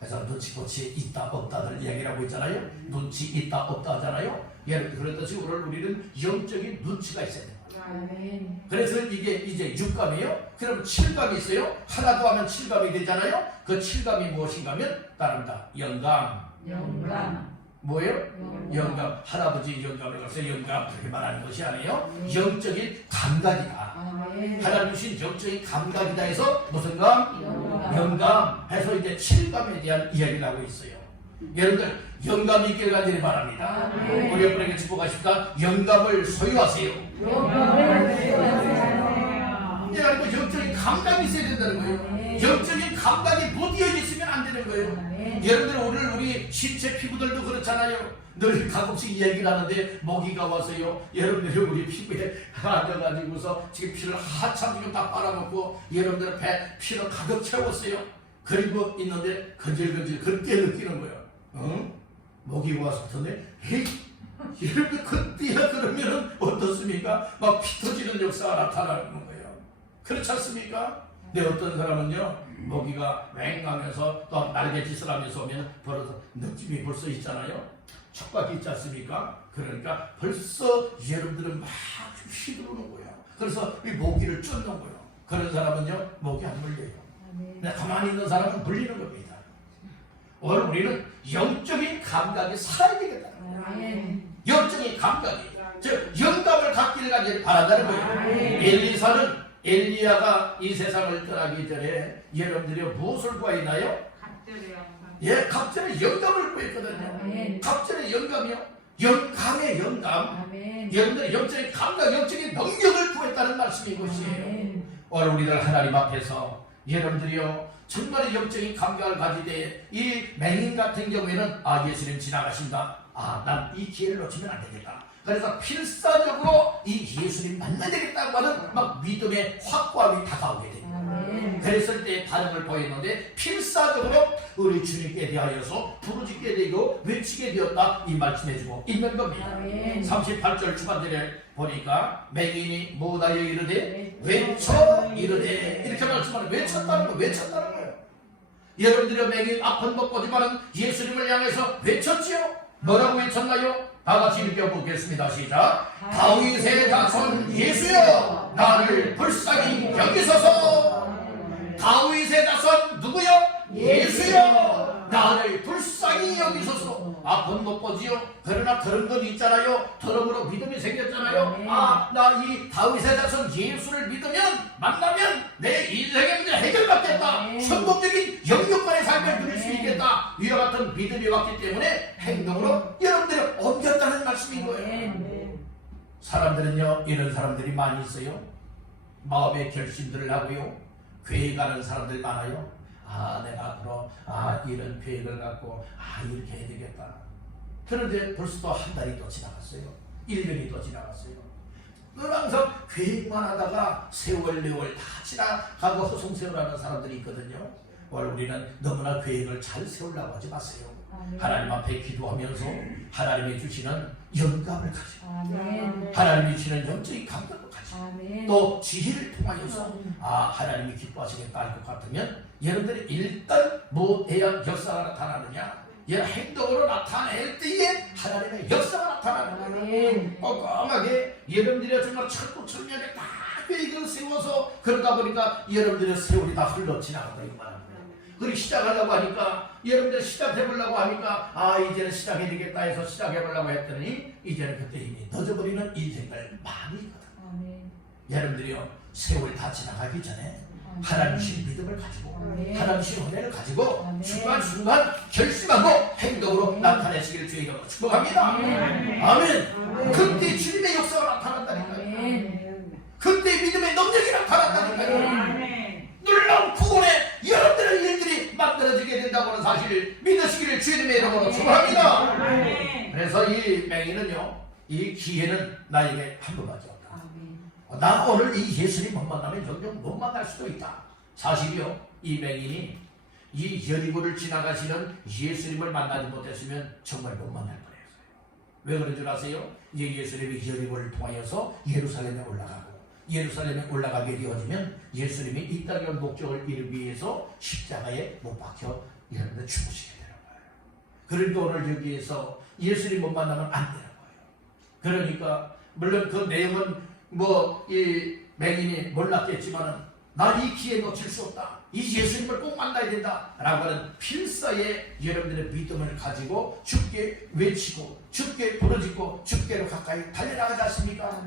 그래서 눈치 있다 없다를 이야기를 하고 있잖아요. 눈치 있다 없다 하잖아요. 예를 그렇듯이 오늘 우리는 영적인 눈치가 있어야 돼요. 아멘. 그래서 이게 이제 육감이에요. 그럼 칠감이 있어요. 하나 더 하면 칠감이 되잖아요. 그 칠감이 무엇인가 하면 따른다. 영감. 영감. 뭐예요? 영감. 할아버지 영감을 가서 영감 그렇게 말하는 것이 아니에요. 영적인 감각이다. 아멘. 하나님 주신 영적인 감각이다 해서 무슨 감? 영감. 영감 해서 이제 칠감에 대한 이야기를 하고 있어요. 여러분들 영감이 있길 가지를 바랍니다. 아멘. 우리 여러분에게 축복하십니다. 영감을 소유하세요. 영감을 이제 알고 영적인 감각이 있어야 된다는 거예요. 네. 영적인 감각이 무디어 있으면 안 되는 거예요. 아멘. 여러분들 오늘 우리 신체 피부들도 그렇잖아요. 늘 가끔씩 얘기를 하는데 모기가 와서요. 여러분들이 우리 피부에 앉아가지고서 지금 피를 한참 지금 다 빨아먹고 여러분들 배 피로 가득 채웠어요. 그리고 있는데 건질건질 그때 느끼는 거예요. 응? 모기가 와서 그런데 헤이 여러분 그때야 그러면은 어떻습니까? 막 피 터지는 역사가 나타나는 거예요. 그렇지 않습니까? 근데 어떤 사람은요 모기가 맹하면서 또 날개짓을 하면서 오면 벌어서 느낌이 벌써 있잖아요. 촉각이 있지 않습니까? 그러니까 벌써 여러분들은 막 휘두르는 거예요. 그래서 이 모기를 쫓는 거예요. 그런 사람은요 모기 안 물려요. 근데 가만히 있는 사람은 물리는 겁니다. 오늘 우리는 영적인 감각이 살아야 되겠다. 아멘. 영적인 감각이 즉 영감을 갖기를 가지고 바란다는 거예요. 엘리사는 엘리야가 이 세상을 떠나기 전에 여러분들이 무엇을 구하였나요? 예, 갑절의 영감을 구했거든요. 아멘. 갑절의 영감이요. 영감의 영감. 아멘. 여러분들의 영적인 감각, 영적인 능력을 구했다는 말씀인 것이에요. 아멘. 오늘 우리들 하나님 앞에서 여러분들이요 정말 영적인 감각을 가지되 이 맹인 같은 경우에는 아 예수님 지나가신다. 아 난 이 기회를 놓치면 안 되겠다. 그래서 필사적으로 이 예수님 만나야 되겠다고 하는 막 믿음의 확고함이 다가오게 됩니다. 아멘. 그랬을 때 반응을 보였는데 필사적으로 우리 주님께 대하여서 부르짖게 되고 외치게 되었다 이 말씀해주고 있는 겁니다. 아멘. 38절 중반절에 보니까 맹인이 뭐다여 이르되 외쳐 이르되 이렇게 말씀하는 외쳤다는 거 외쳤다는 거예요. 여러분들의 맹인 아픈 것 보지만은 예수님을 향해서 외쳤지요. 뭐라고 외쳤나요? 다 같이 읽어보겠습니다. 시작. 다윗의 자손 예수여 나를 불쌍히 여기소서. 다윗의 자손 누구요? 예수여 나를 불쌍히 여기소서. 아픈 못 보지요. 그러나 그런 건 있잖아요. 들음으로 믿음이 생겼잖아요. 아 나 이 다윗의 자손 예수를 믿으면 만나면 내 인생의 문제 해결받겠다. 성공적인 영육간의 삶을 누릴 수 있겠다. 이와 같은 믿음이 왔기 때문에 행동으로 여러분들이 옮겼다는 말씀인 거예요. 사람들은요 이런 사람들이 많이 있어요. 마음의 결심들을 하고요 교회 가는 사람들 많아요. 아 내가 앞으로 이런 계획을 갖고 이렇게 해야 되겠다. 그런데 벌써 또 한 달이 또 지나갔어요. 1년이 또 지나갔어요. 늘 항상 계획만 하다가 세월 다 지나가고 허송세월하는 사람들이 있거든요. 오늘 우리는 너무나 계획을 잘 세우려고 하지 마세요. 하나님 앞에 기도하면서 하나님이 주시는 영감을 가지고 하나님이 주시는 영적인 감각을 가지고 또 지혜를 통하여서 하나님이 기뻐하시겠다 할 것 같으면 여러분들이 일단 뭐 해야 역사가 나타나느냐 여러 행동으로 나타낼 때에 하나님의 역사가 나타나는 거예요. 꼼꼼하게 여러분들이 정말 철두철미하게 다 계획을 세워서 그러다 보니까 여러분들의 세월이 다 흘러 지나가는 거예요. 그리고 시작하려고 하니까 여러분들 시작해보려고 하니까 이제는 시작해야 되겠다 해서 시작해보려고 했더니 이제는 그때 이미 늦어버리는 인생을 많이 있거든. 여러분들이요 세월 다 지나가기 전에 하나님 신 믿음을 가지고 하나님 신 은혜를 가지고 순간순간 결심하고 행동으로 나타내시기를 주의 이름으로 축복합니다. 아멘. 그때 주님의 역사가 나타난다니까요. 그때 믿음의 능력이 나타난다니까요. 놀라운 구원의 여러분들의 일들이 만들어지게 된다고 하는 사실을 믿으시기를 주님의 이름으로 축복합니다. 그래서 이 맹인은요 이 기회는 나에게 한 번밖에 없다. 나 오늘 이 예수님 못 만나면 영영 못 만날 수도 있다. 사실이요 이 맹인이 이 여리고를 지나가시는 예수님을 만나지 못했으면 정말 못 만날 뻔했어요. 왜 그런 줄 아세요? 이제 예수님이 여리고를 통하여서 예루살렘에 올라가고 예루살렘에 올라가게 되어지면 예수님이 이 땅의 목적을 이루기 위해서 십자가에 못 박혀 여러분들 죽으시게 되는 거예요. 그러니까 오늘 여기에서 예수님 못 만나면 안 되는 거예요. 그러니까 물론 그 내용은 이 맹인이 몰랐겠지만은 난 이 기회 놓칠 수 없다. 이 예수님을 꼭 만나야 된다. 라고 하는 필사의 여러분들의 믿음을 가지고 주께 외치고 주께 부르짖고 주께로 가까이 달려나가지 않습니까?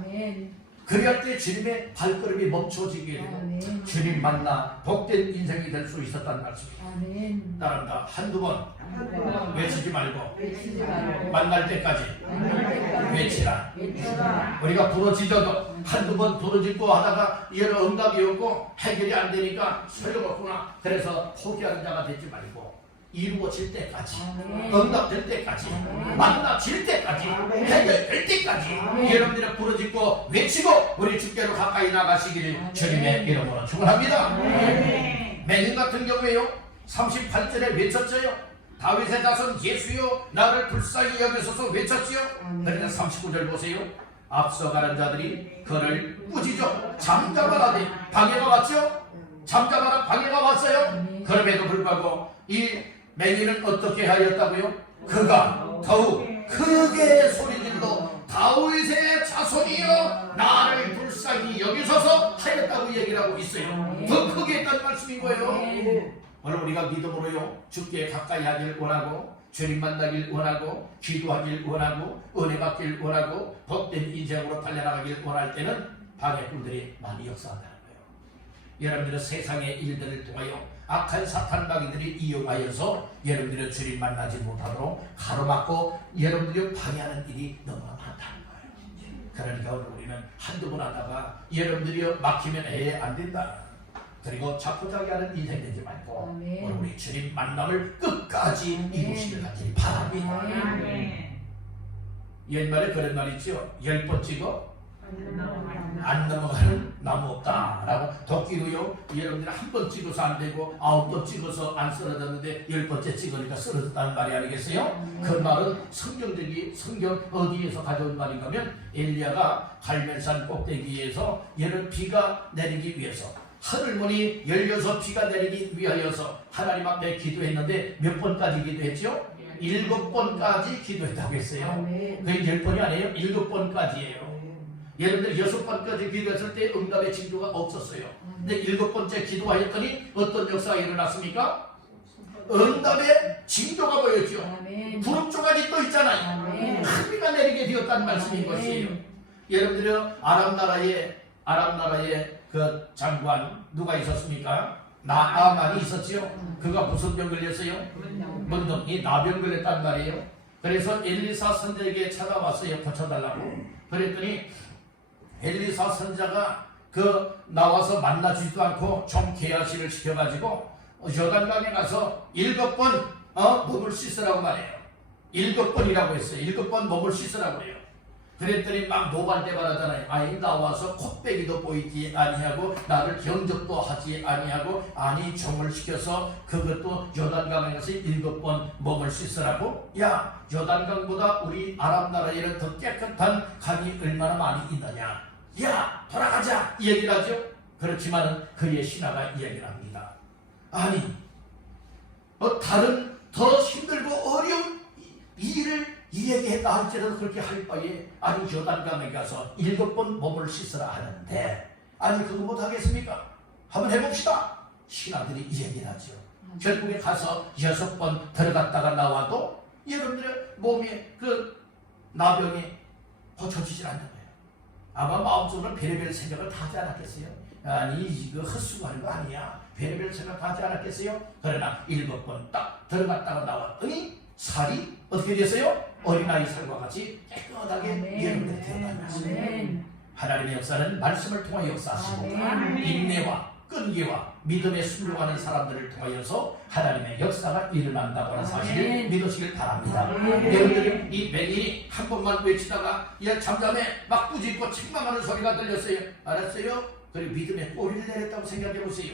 그럴 때 주님의 발걸음이 멈춰지게 되고 주님 만나 복된 인생이 될 수 있었다는 말씀입니다. 따라합니다. 한두 번 외치지 말고 만날 때까지 외치라. 우리가 부르짖어도 한두 번 부르짖고 하다가 여러 응답이 없고 해결이 안 되니까 소용없구나. 그래서 포기하는 자가 되지 말고 이루어질 때까지, 아멘. 응답될 때까지, 아멘. 만나질 때까지, 아멘. 해결될 때까지 아멘. 여러분들의 부르짖고 외치고 우리 주께로 가까이 나가시기를 아멘. 주님의 이름으로 축원합니다. 아멘. 맹인 같은 경우에요 38절에 외쳤어요. 다윗의 자손 예수여 나를 불쌍히 여기소서 외쳤지요. 아멘. 그런데 39절 보세요. 앞서가는 자들이 그를 꾸짖어 잠잠하라되 방해가 왔죠. 잠잠하라 방해가 왔어요. 아멘. 그럼에도 불구하고 이 맹인은 어떻게 하였다고요? 그가 더욱 크게 소리질러 다윗의 자손이여 나를 불쌍히 여기소서 하였다고 얘기를 하고 있어요. 더 크게 했다는 말씀인 거예요. 아멘. 오늘 우리가 믿음으로요 주께 가까이 하길 원하고 주님 만나길 원하고 기도하길 원하고 은혜 받길 원하고 복된 인생으로 달려나가길 원할 때는 방해꾼들이 많이 역사한다는 거예요. 여러분들은 세상의 일들을 통하여 악한 사탄 마귀들이 이용하여서 여러분들의 주님 만나지 못하도록 가로막고 여러분들이 방해하는 일이 너무나 많다는 거예요. 그러니까 오늘 우리는 한두 번 하다가 여러분들이 막히면 안 된다. 그리고 자포자기 하는 인생 되지 말고 아멘. 오늘 우리 주님 만남을 끝까지 아멘. 이루시길 간절히 바랍니다. 아멘. 옛말에 그런 말 있죠. 10번 찍어 안 넘어가는 나무 없다라고 도끼고요. 여러분들이 한 번 찍어서 안 되고 9번 찍어서 안 쓰러졌는데 10번째 찍으니까 쓰러졌다는 말이 아니겠어요? 그 말은 성경 어디에서 가져온 말인가 하면 엘리야가 갈멜산 꼭대기에서 얘를 비가 내리기 위해서 하늘문이 열려서 비가 내리기 위하여서 하나님 앞에 기도했는데 몇 번까지 기도했죠? 7번까지 기도했다고 했어요. 아멘. 그게 10번이 아니에요. 7번까지예요. 여러분들 6번까지 기도했을 때 응답의 징조가 없었어요. 근데 7번째 기도하였더니 어떤 역사가 일어났습니까? 응답의 징조가 보였죠. 아멘. 구름 조각이 또 있잖아요. 아멘. 큰 비가 내리게 되었다는 말씀인 아멘. 것이에요. 여러분들은 아람 나라의 그 장관 누가 있었습니까? 나아만이 있었지요. 그가 무슨 병 걸렸어요? 문둥이 나병 걸렸단 말이에요. 그래서 엘리사 선자에게 찾아왔어요. 고쳐달라고. 그랬더니 엘리사 선자가 그 나와서 만나주지도 않고 좀 계약식을 시켜가지고 요단강에 가서 7번 몸을 씻으라고 말해요. 7번이라고 했어요. 7번 몸을 씻으라고 해요. 그랬더니 막 노발대발하잖아요. 아니 나와서 콧배기도 보이지 아니하고 나를 경적도 하지 아니하고 아니 종을 시켜서 그것도 요단강에 가서 7번 몸을 씻으라고? 야 요단강보다 우리 아랍 나라에는 더 깨끗한 강이 얼마나 많이 있느냐? 야 돌아가자 이 얘기를 하죠. 그렇지만은 그의 신하가 이 얘기를 합니다. 아니 다른 더 힘들고 어려운 일을 이 얘기했다 할지라도 그렇게 할 바에 아니 요단강에 가서 7번 몸을 씻으라 하는데 아니 그거 못하겠습니까? 한번 해봅시다. 신하들이 이 얘기를 하죠. 결국에 가서 6번 들어갔다가 나와도 여러분들의 몸에 그 나병이 고쳐지질 않는 거예요. 아마 마음속으로 별의별 생각을 다 하지 않았겠어요? 아니 이거 헛수고하는 거 아니야. 별의별 생각 다 하지 않았겠어요? 그러나 7번 딱 들어갔다가 나왔더니 살이 어떻게 됐어요? 어린아이 살과 같이 깨끗하게 여러분들이 되었다는 말씀이에요. 하나님의 역사는 말씀을 통하여 역사하시고 아멘. 인내와 끈기와 믿음에 순종하는 사람들을 통하여서 하나님의 역사가 일어난다고 하는 사실을 아멘. 믿으시길 바랍니다. 아멘. 여러분들이 이 맹인이 한 번만 외치다가 잠잠에 막 꾸짖고 책망하는 소리가 들렸어요. 알았어요? 그리고 믿음의 꼬리를 내렸다고 생각해 보세요.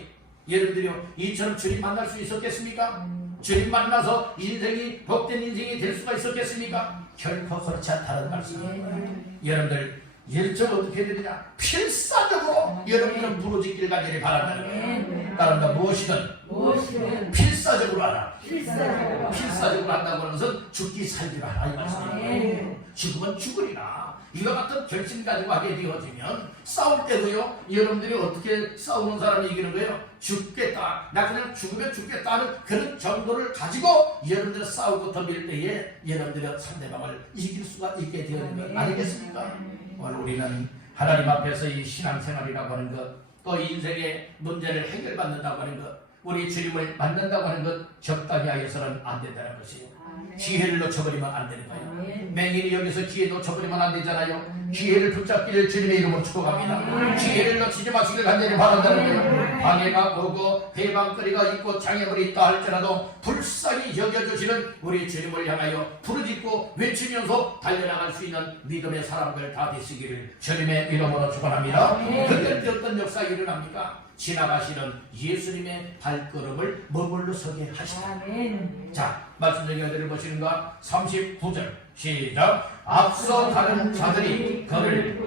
여러분들이요 이처럼 주님 만날 수 있었겠습니까? 주님 만나서 인생이 복된 인생이 될 수가 있었겠습니까? 결코 그렇지 않다는 말씀이에요. 여러분들 일정 어떻게 되느냐? 필사적으로 여러분들은 부르짖길 간절히 바란다는 거예요. 따른다 무엇이든 필사적으로 하라. 필사적으로 한다고 하는 것은 죽기 살기로 하라 이 말씀이에요. 죽으면 죽으리라. 이와 같은 결심 가지고 하게 되어지면 싸울 때도요 여러분들이 어떻게 싸우는 사람이 이기는 거예요? 죽겠다 나 그냥 죽으면 죽겠다는 그런 정도를 가지고 여러분들이 싸우고 덤빌 때에 여러분들이 상대방을 이길 수가 있게 되는 것 아니겠습니까? 오늘 우리는 하나님 앞에서 이 신앙생활이라고 하는 것 또 인생의 문제를 해결받는다고 하는 것 우리 주님을 만난다고 하는 것 적당히 하여서는 안 된다는 것이에요. 기회를 놓쳐버리면 안 되는 거예요. 맹인이 여기서 기회 놓쳐버리면 안 되잖아요. 기회를 붙잡기를 주님의 이름으로 축복합니다. 기회를 놓치지 마시길 간절히 바란다는 거예요. 방해가 오고 해방거리가 있고 장애물이 있다 할지라도 불쌍히 여겨주시는 우리 주님을 향하여 부르짖고 외치면서 달려나갈 수 있는 믿음의 사람들 다 되시기를 주님의 이름으로 축원합니다. 그때 어떤 역사가 일어납니까? 지나가시는 예수님의 발걸음을 머물러 서게 하시다. 자, 말씀 중에 어디를 보시는가? 39절 시작. 앞서 가는 자들이 그를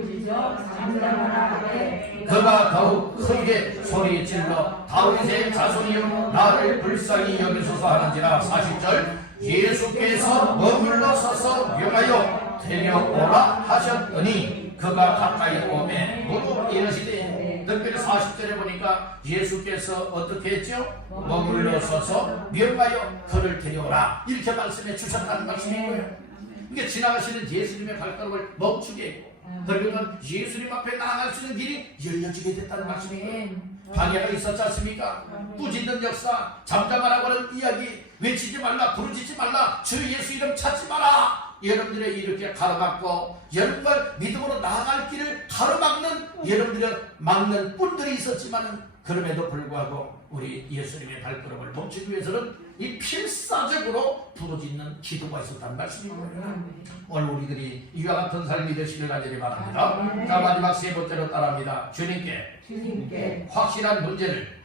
그가 더욱 크게 소리질러 다윗의 자손이여 나를 불쌍히 여기소서 하는지라. 40절 예수께서 머물러 서서 명하여 데려오라 하셨더니 그가 가까이 오매 무릎 이르시되. 특별히 40절에 보니까 예수께서 어떻게 했죠? 머물러 서서 명하여 그를 데려오라 이렇게 말씀해 주셨다는 말씀인 거예요. 이게 지나가시는 예수님의 발걸음을 멈추게 했고 그러면 예수님 앞에 나아갈 수 있는 길이 열려지게 됐다는 말씀이에요. 방해가 있었지 않습니까? 꾸짖는 역사, 잠잠하라고는 이야기, 외치지 말라, 부르짖지 말라, 주 예수 이름 찾지 마라. 여러분들의 이렇게 가로막고 정말 믿음으로 나아갈 길을 가로막는 여러분들의 막는 꾼들이 있었지만 그럼에도 불구하고 우리 예수님의 발걸음을 멈추기 위해서는 이 필사적으로 부르짖는 기도가 있었다는 말씀입니다. 오늘 우리들이 이와 같은 삶이 되시길 간절히 바랍니다. 자, 마지막 세 번째로 따라합니다. 주님께 확실한 문제를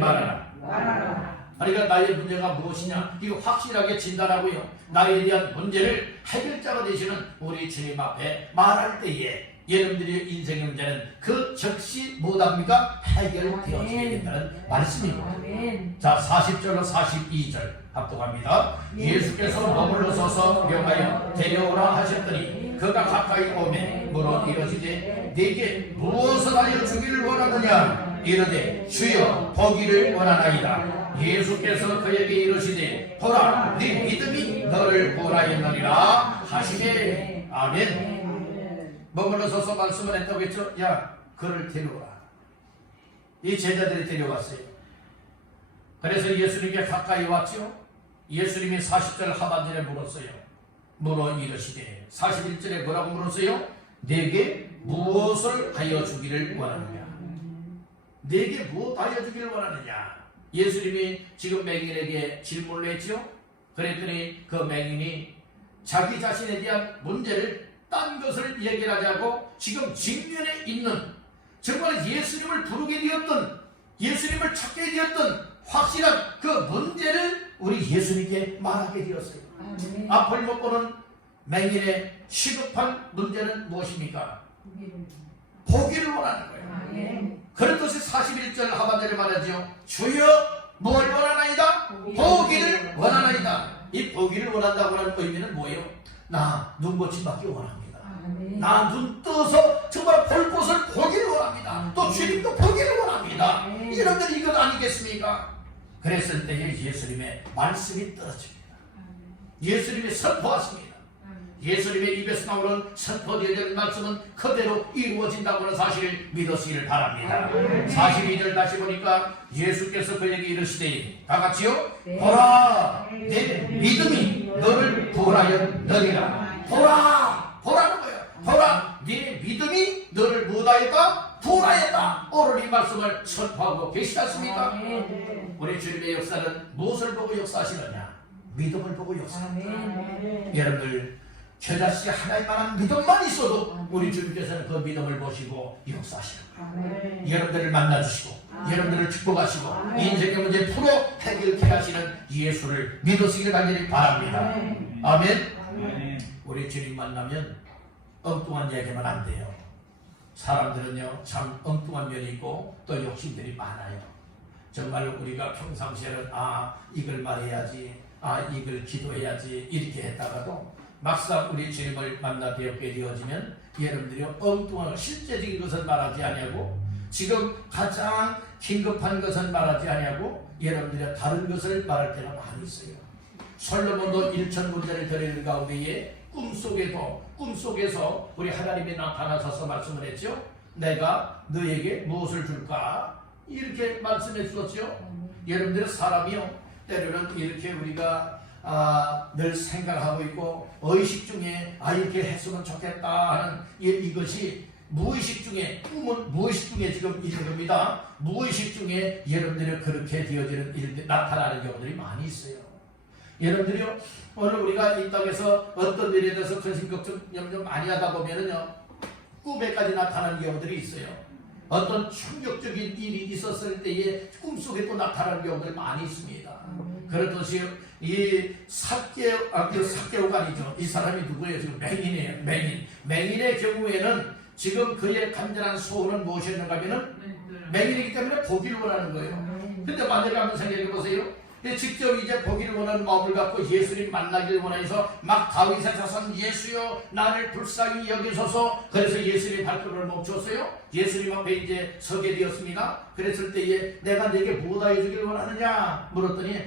말하라. 그러니까 나의 문제가 무엇이냐 이거 확실하게 진단하고요, 나에 대한 문제를 해결자가 되시는 우리 주님 앞에 말할 때에 여러분들의 인생의 문제는 그 즉시 못합니까? 해결되어지게 된다는 말씀입니다. 자, 40절로 42절 합독합니다. 예수께서 머물러 서서 명하여 데려오라 하셨더니 그가 가까이 오매 물어 이르시되 네게 무엇을 하여 주기를 원하느냐 이르되 주여 보기를 원하나이다. 예수께서 그에게 이르시되 보라 네 믿음이 너를 구원하였느니라 하시되. 아멘. 머물러 서서 말씀을 했다고 했죠. 야, 그를 데려오라. 이 제자들이 데려왔어요. 그래서 예수님께 가까이 왔죠. 예수님이 40절 하반절에 물었어요. 물어 이르시되 41절에 뭐라고 물었어요? 내게 무엇을 하여 주기를 원하느냐. 내게 무엇 하여 주기를 원하느냐. 예수님이 지금 맹인에게 질문을 했죠. 그랬더니 그 맹인이 자기 자신에 대한 문제를 딴 것을 얘기하자고 지금 직면에 있는 정말 예수님을 부르게 되었던 예수님을 찾게 되었던 확실한 그 문제를 우리 예수님께 말하게 되었어요. 앞을 못 보는 맹인의 시급한 문제는 무엇입니까? 보기를 원하는 거예요. 그런 것이 41절 하반절에 말하죠. 주여 뭘 원하나이다? 보기를 원하나이다. 이 보기를 원한다고 하는 의미는 뭐예요? 나 눈 고침받기 원합니다. 나 눈 떠서 정말 볼 곳을 보기를 원합니다. 또 주님도 보기를 원합니다. 이런들 이것 아니겠습니까? 그랬을 때에 예수님의 말씀이 떨어집니다. 예수님이 선포하십니다. 예수님의 입에서 나오는 선포되는 말씀은 그대로 이루어진다고 하는 사실을 믿으시길 바랍니다. 42절 다시 보니까 예수께서 그에게 이르시되 다 같이요. 보라 내 믿음이 너를 구원하였느니라. 보라, 보라는 거예요. 보라 네 믿음이 너를 무엇하였다? 구원하였다. 오늘 이 말씀을 선포하고 계시지 않습니까? 우리 주님의 역사는 무엇을 보고 역사하시느냐? 믿음을 보고 역사합니다. 여러분들 저자식 하나님만한 믿음만 있어도 우리 주님께서는 그 믿음을 보시고 역사하시는 거예요. 여러분들을 만나주시고 여러분들을 축복하시고 인생의 문제 풀어 해결케 하시는 예수를 믿으시길 간절히 바랍니다. 아멘. 우리 주님 만나면 엉뚱한 얘기만 안 돼요. 사람들은요 참 엉뚱한 면이 있고 또 욕심들이 많아요. 정말 우리가 평상시에는 이걸 말해야지, 이걸 기도해야지 이렇게 했다가도 막상 우리 주님을 만나 뵙게 되어지면 여러분들이 엉뚱한 실제적인 것은 말하지 아니하고 지금 가장 긴급한 것은 말하지 아니하고 여러분들이 다른 것을 말할 때가 많이 있어요. 솔로몬도 일천군자를 드리는 가운데에 꿈속에서 우리 하나님이 나타나셔서 말씀을 했죠. 내가 너에게 무엇을 줄까? 이렇게 말씀해 주었죠. 여러분들은 사람이요 때로는 이렇게 우리가 늘 생각하고 있고 의식 중에 이렇게 했으면 좋겠다 하는 이것이 무의식 중에 꿈은 무의식 중에 지금 있는 겁니다. 무의식 중에 여러분들이 그렇게 되어지는 일들 나타나는 경우들이 많이 있어요. 여러분들이요 오늘 우리가 이 땅에서 어떤 일에 대해서 근심 걱정 염려 많이 하다 보면은요 꿈에까지 나타나는 경우들이 있어요. 어떤 충격적인 일이 있었을 때에 꿈속에 또 나타나는 경우들 많이 있습니다. 그렇듯이 이 삭개오가 아니죠. 이 사람이 누구예요? 지금 맹인이에요. 맹인의 경우에는 지금 그의 간절한 소원은 무엇이었는가 하면은 맹인이기 때문에 보기를 원하는 거예요. 근데 만약에 한번 생각해 보세요. 직접 이제 보기를 원하는 마음을 갖고 예수님 만나기를 원해서 막 다윗의 자손 예수여 나를 불쌍히 여기소서. 그래서 예수님 발걸음을 멈췄어요. 예수님 앞에 이제 서게 되었습니다. 그랬을 때에 내가 네게 무엇 해주길 원하느냐 물었더니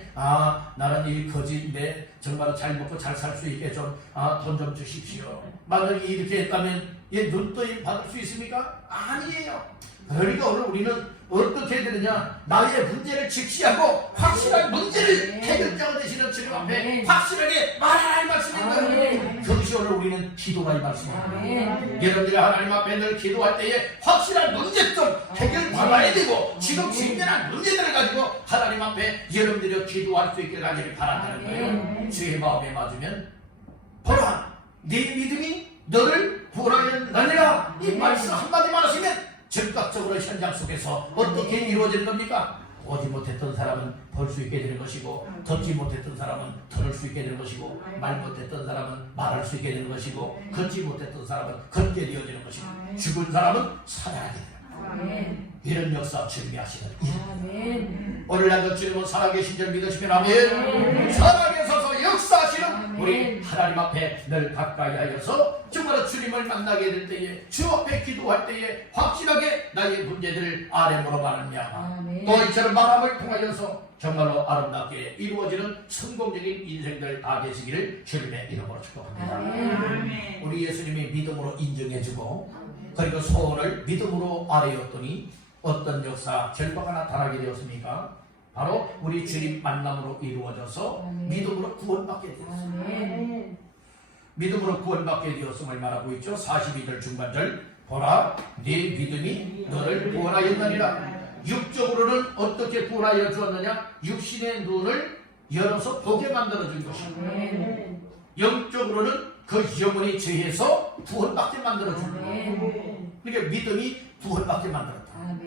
나는 이 거지인데 정말 잘 먹고 잘 살 수 있게 좀 돈 좀 주십시오. 만약에 이렇게 했다면 눈떠임 받을 수 있습니까? 아니에요. 그러니까 오늘 우리는 어떻게 해야 되느냐? 나의 문제를 직시하고 확실한 문제를 해결자가 되시는 주님 앞에 확실하게 말하라 이 말씀인 거예요. 그것이 오늘 우리는 기도가 이 말씀입니다. 여러분들이 하나님 앞에 늘 기도할 때에 확실한 문제점 해결받아야 되고 지금 직면한 문제들을 가지고 하나님 앞에 여러분들이 기도할 수 있게 하기를 바란다는 거예요. 주의 마음에 맞으면 보라 네 믿음이 너를 구원하였느니라 이 말씀 한마디만 하시면 즉각적으로 현장 속에서 어떻게 이루어지는 겁니까? 오지 못했던 사람은 볼 수 있게 되는 것이고 듣지 못했던 사람은 들을 수 있게 되는 것이고 말 못했던 사람은 말할 수 있게 되는 것이고 걷지 못했던 사람은 걷게 되어지는 것이고 죽은 사람은 살아나게 되는 이런 역사 준비하시는 일. 오늘날도 주님은 살아계신 줄 믿으시면 아멘. 살아계셔서 역사하시는 우리 하나님 앞에 늘 가까이 하여서 정말로 주님을 만나게 될 때에 주 앞에 기도할 때에 확실하게 나의 문제들을 아뢰므로 말하느냐 또 이처럼 마음을 통하여서 정말로 아름답게 이루어지는 성공적인 인생들 다 되시기를 주님의 이름으로 축복합니다. 우리 예수님이 믿음으로 인정해주고 그리고 소원을 믿음으로 아뢰었더니 어떤 역사 결과가 나타나게 되었습니까? 바로 우리 주님 만남으로 이루어져서 믿음으로 구원받게 되었습니다. 믿음으로 구원받게 되었음을 말하고 있죠. 42절 중반절 보라 네 믿음이 너를 구원하였느니라. 육적으로는 어떻게 구원하여 주었느냐? 육신의 눈을 열어서 보게 만들어준 것입니다. 영적으로는 그 영혼이 죄에서 구원받게 만들어준 거예요. 그러니까 믿음이 구원받게 만들었다.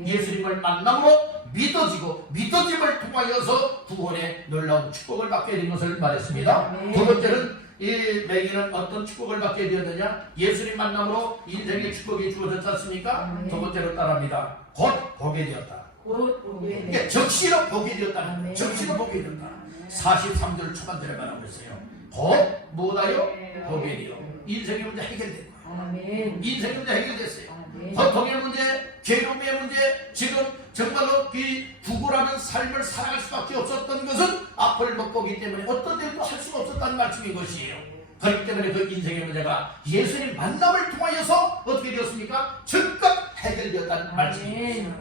예수님을 만남으로 믿어지고 믿어짐을 통하여서 구원의 놀라운 축복을 받게 된 것을 말했습니다. 두 번째는 이 맹인은 어떤 축복을 받게 되었느냐? 예수님 만남으로 인생의 축복이 주어졌지 않습니까? 두 번째로 따라합니다. 곧 보게 되었다. 그러니까 적시로 보게 되었다는 거예요. 적시로 보게 되었다. 43절 초반절에 말하고 있어요. 곧 뭐다요? 보게 되어 인생의 문제 해결된 거예요. 인생의 문제 해결됐어요. 고통의 문제, 괴로움의 문제, 지금 정말로 이 구걸하는 삶을 살아갈 수밖에 없었던 것은 앞을 못 보기 때문에 어떤 일도 할 수가 없었다는 말씀인 것이에요. 그렇기 때문에 그 인생의 문제가 예수님 만남을 통하여서 어떻게 되었습니까? 즉각 해결되었다는 말씀입니다.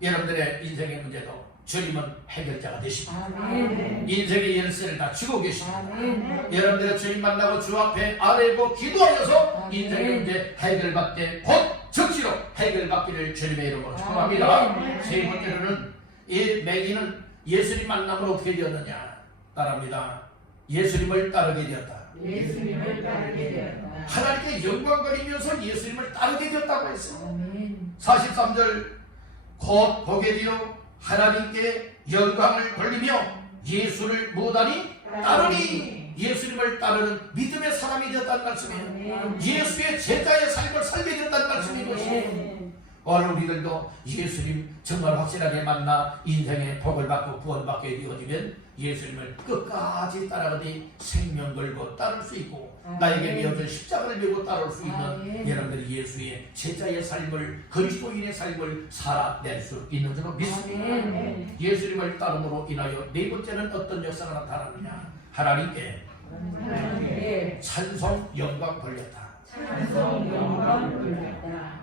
여러분들의 인생의 문제도 주님은 해결자가 되시고 인생의 열쇠를 다 쥐고 계시고 여러분들의 주님 만나고 주 앞에 아뢰고 기도하여서 인생의 문제 해결받게 곧 즉시로 해결받기를 주님의 이름으로 축복합니다. 세 번째로는 이 맹인은 예수님 만남으로 어떻게 되었느냐? 따라합니다. 예수님을 따르게 되었다. 하나님께 영광거리면서 예수님을 따르게 되었다고 했어요. 43절 곧 보게 되어 하나님께 영광을 돌리며 예수를 못하니 따르니 예수님을 따르는 믿음의 사람이 되었다는 말씀이에요. 예수의 제자의 삶을 살게 되었다는 말씀인 것이에요. 오늘 우리들도 예수님 정말 확실하게 만나 인생의 복을 받고 구원받게 되어지면 예수님을 끝까지 따라가니 생명 걸고 따를 수 있고 나에게 메어진 십자가를 메고 따라올 수 있는 여러분들이 예수의 제자의 삶을 그리스도인의 삶을 살아낼 수 있는 줄로 믿습니다. 예수님을 따름으로 인하여 네 번째는 어떤 역사가 나타나느냐? 하나님께 찬송 영광 돌렸다.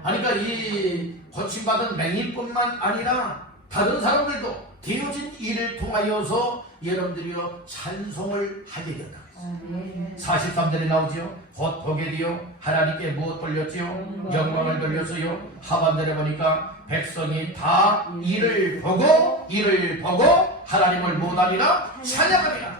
그러니까 이 고침받은 맹인뿐만 아니라 다른 사람들도 되어진 일을 통하여서 여러분들이요 찬송을 하게 된다. 아멘. 43절에 나오지요. 곧 보게 되어 하나님께 무엇 돌렸지요? 영광을 돌렸어요. 하반절에 보니까 백성이 다 이를 보고 하나님을 못하니라 찬양하리라.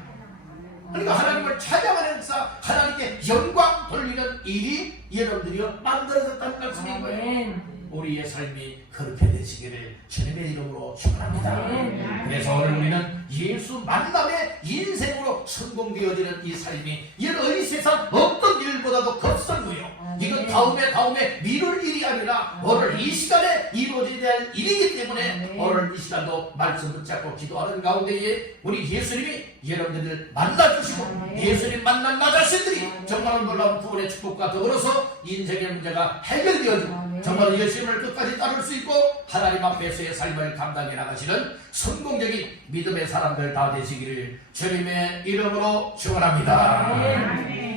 그러니까 하나님을 찬양하면서 하나님께 영광 돌리는 일이 여러분들이요 만들어졌다는 말씀인 거예요. 아멘. 우리의 삶이 그렇게 되시기를 주님의 이름으로 축원합니다. 아멘. 그래서 오늘 우리는 예수 만남의 인생으로 성공되어지는 이 삶이 이런 이 세상 어떤 일보다도 급선무요. 이건 다음에 미룰 일이 아니라 오늘 이 시간에 이루어져야 할 일이기 때문에 오늘 이 시간도 말씀 붙잡고 기도하는 가운데에 우리 예수님이 여러분들을 만나주시고 예수님 만난 나 자신들이 정말 놀라운 구원의 축복과 더불어서 인생의 문제가 해결되어지고 정말 예수님을 끝까지 따를 수 있고 하나님 앞에서의 삶을 감당해 나가시는 성공적인 믿음의 사람들 다 되시기를 주님의 이름으로 축원합니다. 아멘.